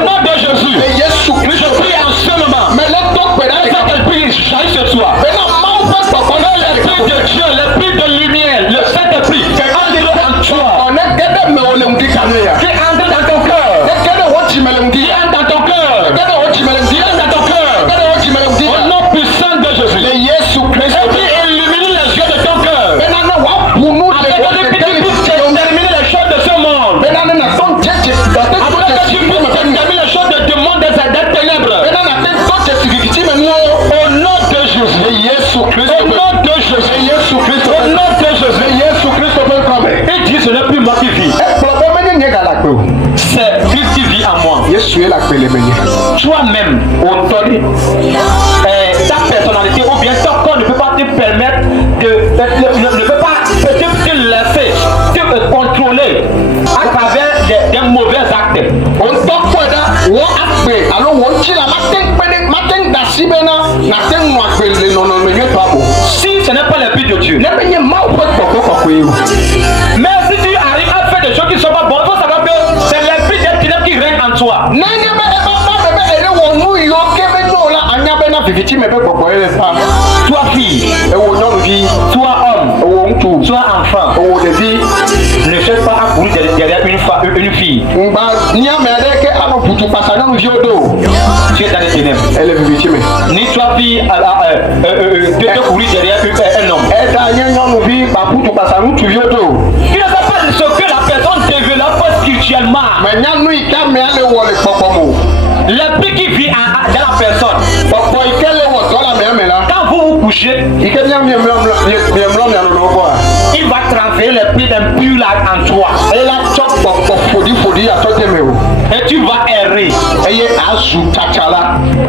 nom de Jésus, je prie en ce moment. Saint-Esprit, j'arrive ce soir. L'Esprit de Dieu, l'Esprit de lumière, le Saint-Esprit qui entre en toi, qui entre dans ton cœur, qui entre dans ton cœur, au nom puissant de Jésus. Esprit, illumine les yeux de ton cœur, afin que tu puisses déterminer les choses de ce monde, afin que tu puisses déterminer les choses de ce monde des ténèbres. Au nom de Jésus, au nom de Jésus, au nom de Jésus, il dit ce n'est plus moi qui vis, c'est Christ qui vit en moi. Toi-même, ta personnalité ou bien ton corps ne peut pas te permettre ne peut pas te laisser te contrôler à travers des mauvais actes. Si ce n'est pas l'Esprit de Dieu, mais si tu arrives à faire des choses qui ne sont pas bonnes, il faut savoir que c'est l'Esprit de Dieu qui règne en toi. Toi fille, toi homme, toi enfant, ne cherche pas à courir derrière une fille. Tu es dans les ténèbres. Ni toi fille de courir derrière un homme. Tu ne sais pas ce que la personne développe spirituellement. L'esprit qui vit dans la personne. Quand vous vous couchez, il va transférer l'esprit d'impur en toi. Et tu vas errer.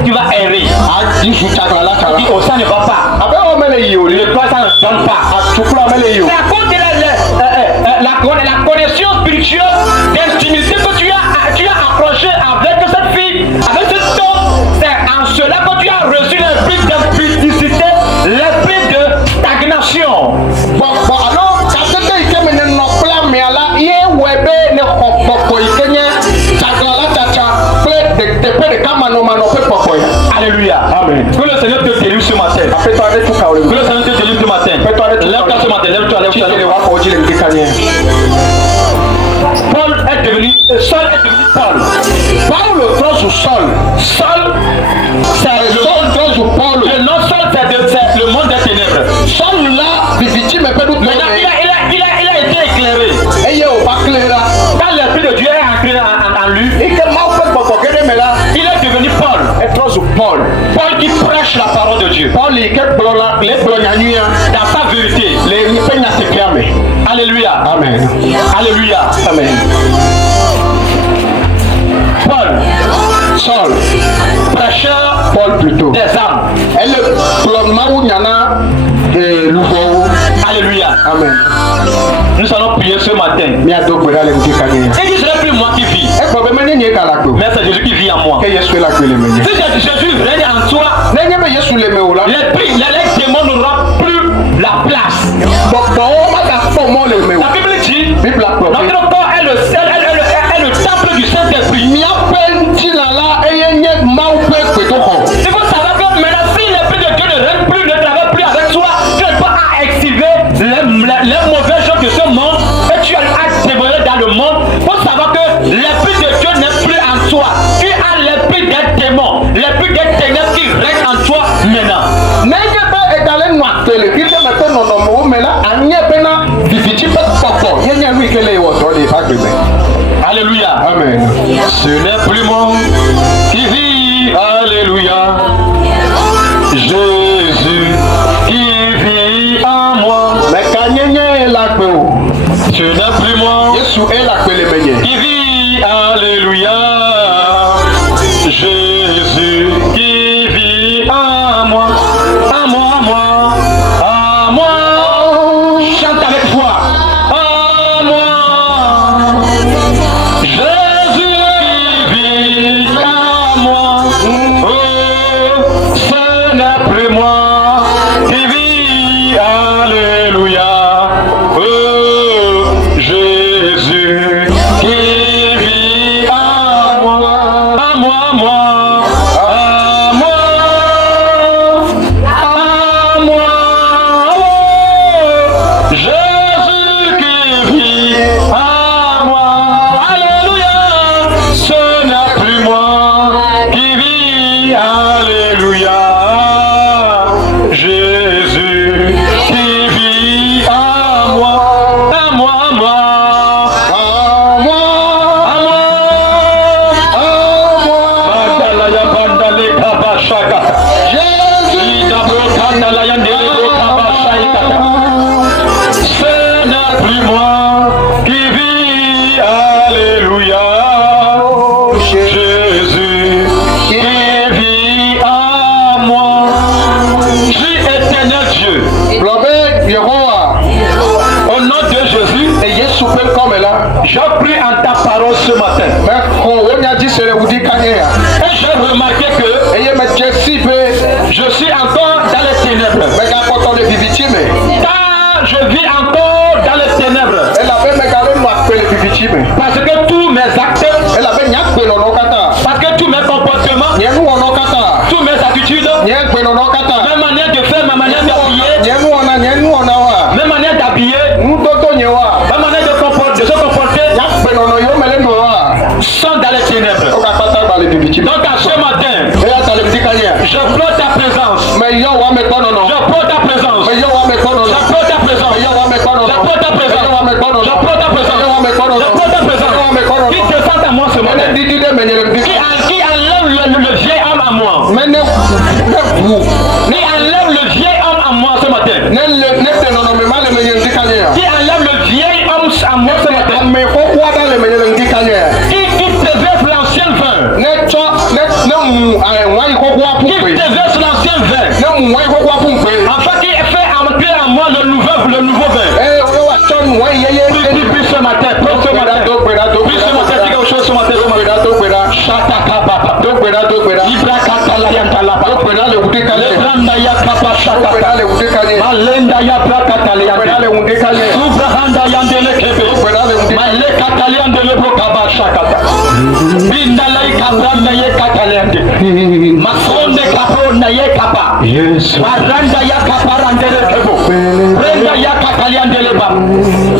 Tu vas errer. Et oh, ça ne va pas. Le toi, ça ne donne pas. C'est à cause de la connexion spirituelle d'intimité que tu as accroché avec cette fille, avec cet homme. C'est en cela que tu as reçu l'esprit d'impudicité, l'esprit de stagnation. Alléluia. Amen. Que le Seigneur te délivre ce matin. Que le Seigneur te délivre ce matin. Lève-toi ce matin. Lève-toi. Paul est devenu Saul est devenu Paul. Paul sous Saul. Saul, c'est le monde de Paul. Le nom Saul, c'est le monde des ténèbres. Saul là, maintenant il a été éclairé. Quand l'Esprit de Dieu est entré en lui, il est devenu Paul. Paul qui prêche la parole de Dieu. Dans sa vérité. Alléluia. Amen. Alléluia. Amen. Paul. Saul. Prêcheur. Paul plutôt. Des âmes. Alléluia. Amen. Nous allons prier ce matin. Et dit ce n'est plus moi qui vis, mais c'est Jésus qui vit en moi. Si Jésus règne en toi, les démons n'auront plus la place. La Bible dit notre corps est le temple du Saint-Esprit. Il faut savoir que maintenant, si l'Esprit de Dieu ne règne plus, ne travaille plus avec toi, tu n'as pas à exhiber les mauvais choses de ce monde et tu as à dévoiler dans le monde. Il faut savoir que l'Esprit de Dieu n'est plus en toi. Tu as l'Esprit des démons, l'Esprit des ténèbres qui règne en toi maintenant. Alléluia. Amen. Ce n'est plus moi qui vis. Alléluia. Jésus qui vit en moi. Ce n'est plus moi qui vit. Alléluia. Jésus qui J'ai pris en ta parole ce matin. Et j'ai remarqué que je suis encore dans les ténèbres. Car je vis encore dans les ténèbres. Parce que tous mes actes, parce que tous mes comportements, tous mes attitudes, ma manière de faire, ma manière d'habiller, ma manière d'habiller, ma manière de se comporter, sont dans les ténèbres. Donc à ce matin, je pleure ta présence. Je pleure ta présence. Je pleure ta présence. Je pleure ta présence. Je pleure ta présence. Je pleure ta présence. Qui descend à moi ce matin? Qui enlève le vieil homme à moi? Qui enlève le vieil homme à moi ce matin? Qui enlève le vieil homme à moi ce matin? Qui déverse l'ancien vin? Qui déverse l'ancien vin? Afin qu'il fait entrer à moi le nouveau vin. Puis ce matin, puis ce matin, dis quelque chose ce matin.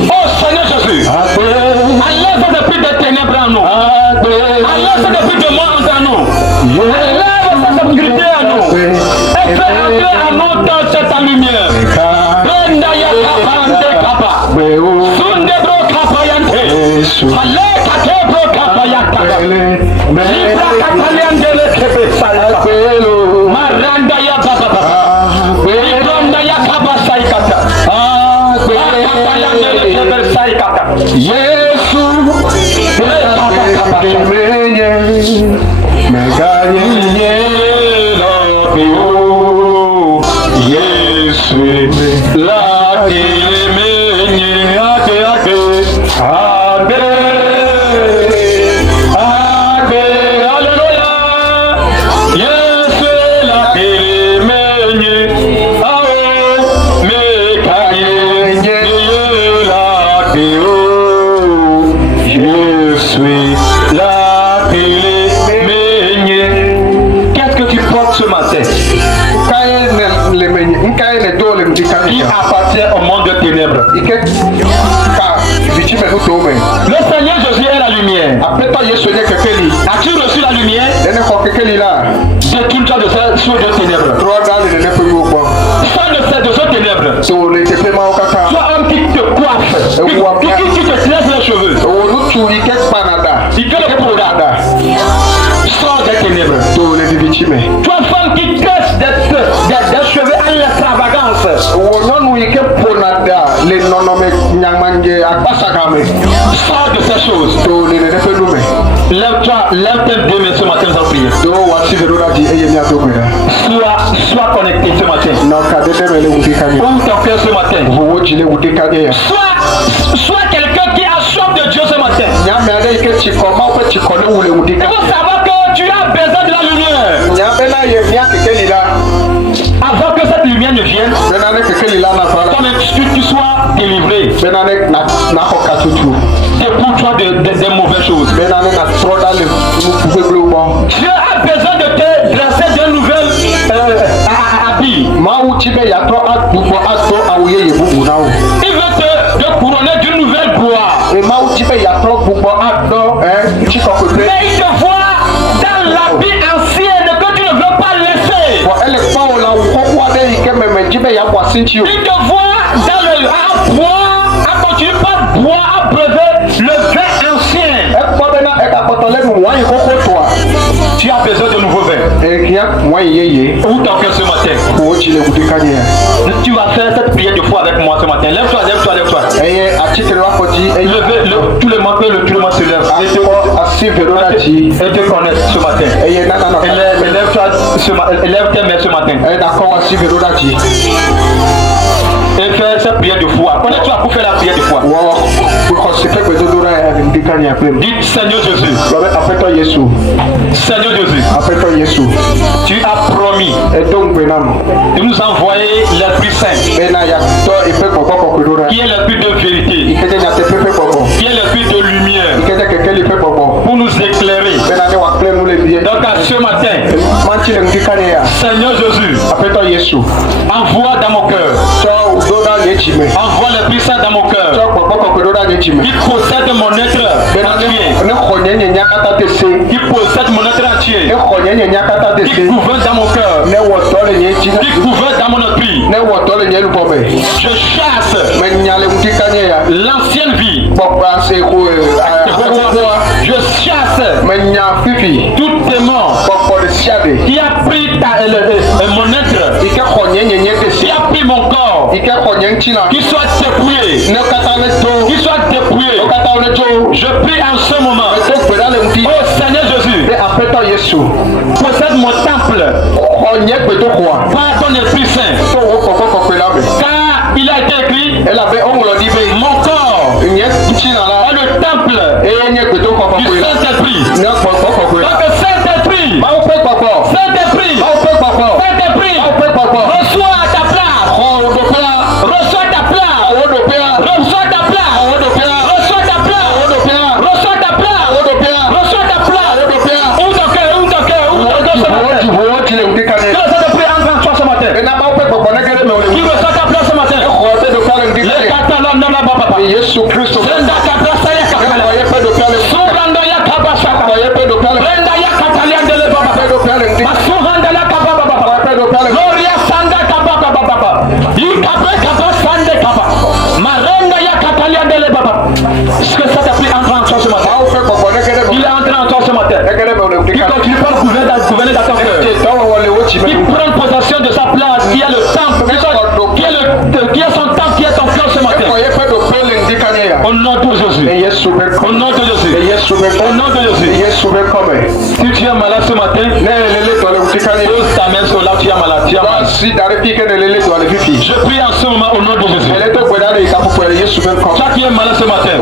Oh Seigneur Jésus, enlève ce esprit de ténèbres en nous. Enlève ce esprit de mort en nous. Enlève cette obscurité en nous. Et fais entrer en nous dans cette lumière. Qu'est-ce que tu portes ce matin? Qui appartient au monde de ténèbres. Le Seigneur Jésus est la lumière. As-tu reçu la lumière? Détourne-toi de ces ténèbres. Sors de ces ténèbres. Sois un qui te coiffe, qui te tresse les cheveux. Sors des ténèbres. Toi femme qui tresse des cheveux en l'extravagance. Sors de ces choses. Lève-toi, lève tes deux mains ce matin sans prier. Sois connecté ce matin. Ouvre ton cœur ce matin. Sois quelqu'un qui a soif de Dieu ce matin. Il faut savoir que tu as besoin de la lumière. Avant que cette lumière ne vienne, tu sois délivré. Dépouille-toi des mauvaises choses. Dieu a besoin de te dresser de nouvelles habits. Il veut te couronner d'une nouvelle gloire. Mais il te voit dans l'habit ancien que tu ne veux pas laisser. Il te voit dans le bois, à continuer par bois, à breuver le vin ancien. Tu as besoin de nouveaux vins. Où ton cœur ce matin? Tu vas faire cette prière de foi avec moi ce matin. Lève-toi, lève-toi, lève-toi. Tous les mois se lèvent. Et te connaissent ce matin. Lève tes mains ce matin. Et fais cette prière de foi. Connais-tu pour faire la prière de foi? Dites Seigneur Jésus. Seigneur Jésus. Tu as promis de nous envoyer l'Esprit Saint, qui est l'Esprit de vérité, qui est l'Esprit de lumière, pour nous éclairer. Donc à ce matin, Seigneur Jésus, envoie dans mon cœur. Envoie l'Esprit Saint dans mon cœur. Qui possède mon être entier. Qui possède mon être entier. Qui gouverne dans mon cœur. Qui gouverne dans mon esprit. Je chasse l'ancienne vie. Je chasse tout démon qui a pris mon être, qui a pris mon corps, qui soit dépouillé, Je prie en ce moment, oh Seigneur Jésus, possède mon temple par ton Esprit Saint, car il a été écrit, mon corps est le temple du Saint-Esprit. Donc Saint-Esprit, reçois ta place, reçois ta place, reçois ta place, reçois ta place, reçois ta place, reçois ta place. Où ton cœur, où ton cœur, où ton cœur ce matin? Que le Saint-Esprit entre en toi ce matin. Qui reçoit ta place ce matin? Les catalans non là-bas, papa. Jésus Christ. Est-ce que ça t'a pris entrer en toi ce matin? Il est entré en toi ce matin. Il continue pas à gouverner dans ton cœur. Il prend possession de sa place qui est le temple, qui est son temple, qui est ton cœur ce matin. Au nom de Jésus. Au nom de Jésus. Au nom de Jésus. Si tu es malade ce matin, pose ta main sur là où tu es malade. Tu es malade. Je prie en ce moment au nom de Jésus. Toi qui es malade ce matin,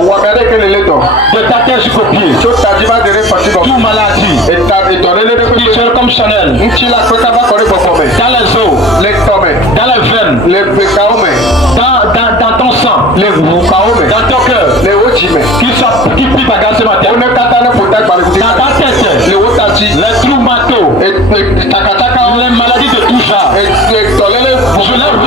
de ta tête jusqu'au pied, tout maladie, spirituel comme Chanel, dans les os, dans les veines, dans ton sang, dans ton cœur, qui prie ta garde ce matin, dans ta tête, les traumatos, les maladies de tout genre, je les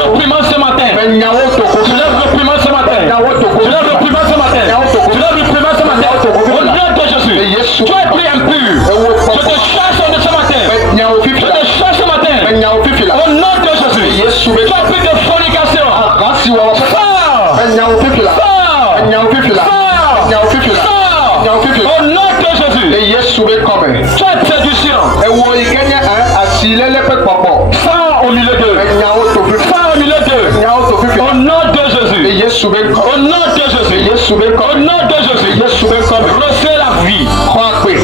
reprimande ce matin, je les reprimande ce matin, je les reprimande ce matin, je les reprimande ce matin, au nom de Jésus. Tu es pris impur, je te chasse ce matin, je te chasse ce matin, au nom de Jésus. Tu es pris de fornication, au nom de Jésus. Tu es séduction, sans au milieu d'eux, sans au milieu d'eux, au nom de Jésus, au nom de Jésus, au nom de Jésus, reçois la vie,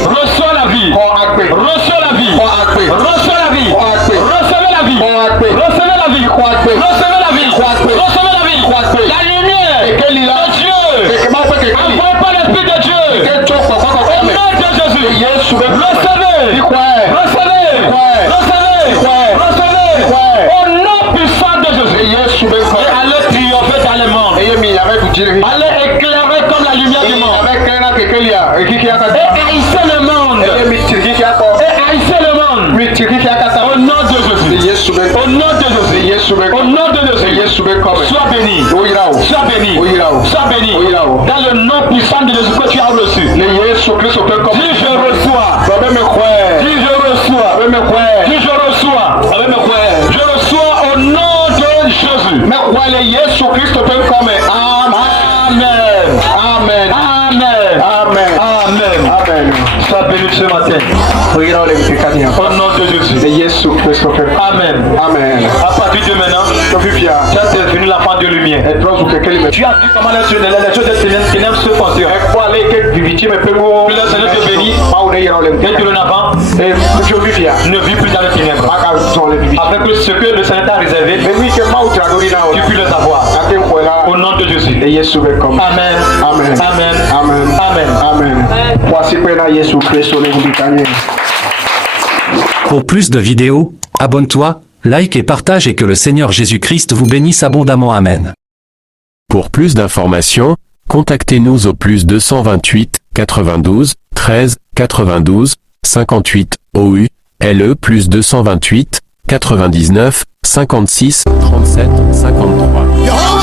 reçois la vie, reçois la vie, reçois la vie, recevez la vie, recevez la vie, recevez la vie, recevez la vie, la lumière de Dieu, envoyez par l'Esprit de Dieu, au nom de Jésus, recevez, recevez, au nom puissant de Jésus, et allez triompher dans les mondes, allez éclairer comme la lumière du monde, et haïssez le monde, et Au nom de Jésus. Yesu bɛ Au nom de Jésus. Yesu bɛ kɔmɛ. Sois béni. O yira o. Sois béni. O yira o. Sois béni. O yira o. Dans le nom puissant de Jésus que tu as reçu. Ni Yesu Kristo bɛ kɔmɛ. Si je reçois. Bɛbɛ mi kɔɛ. Si je reçois. Bɛbɛ mi kɔɛ. Si je reçois. Bɛbɛ mi kɔɛ. Je reçois au nom de Jésus. Mɛ wale Yesu Kristo bɛ kɔmɛ. Amen. Amen. Amen. Amen. Amen. Amen. Sois béni ce matin. O yira o le bi ka di yan. Au nom de Jésus. Ni Yesu Kristo bɛ. Amen. Amen. À partir de maintenant, Tofifia. tu as devenu l'enfant de lumière. Ɛdrɔsu kɛkɛli mɛ. Tu as vu comment les choses de ténèbres se fonctionnent. Ɛkpɔ ale ke viviti mɛ pewu. Puis le Seigneur te bénit. Aw ne yira o le bi. Et dorénavant, Tofifia. ne vis plus dans les ténèbres. A ka sɔn le viviti. Afin que ce que le Seigneur t'a réservé, Mɛ mi kɛ maaw tira lórí na o. tu puisses le savoir. A te kɔ la. Au nom de Jésus. Ni Yesu bɛ kɔmɛ. Amen. Amen. Amen. Amen. Amen. Amen. Voici que na Yesu Kristo ne bi ka nye. Pour plus de vidéos, abonne-toi, like et partage et que le Seigneur Jésus-Christ vous bénisse abondamment. Amen. Pour plus d'informations, contactez-nous au plus 228 92 13 92 58 OU, LE plus 228 99 56 37 53.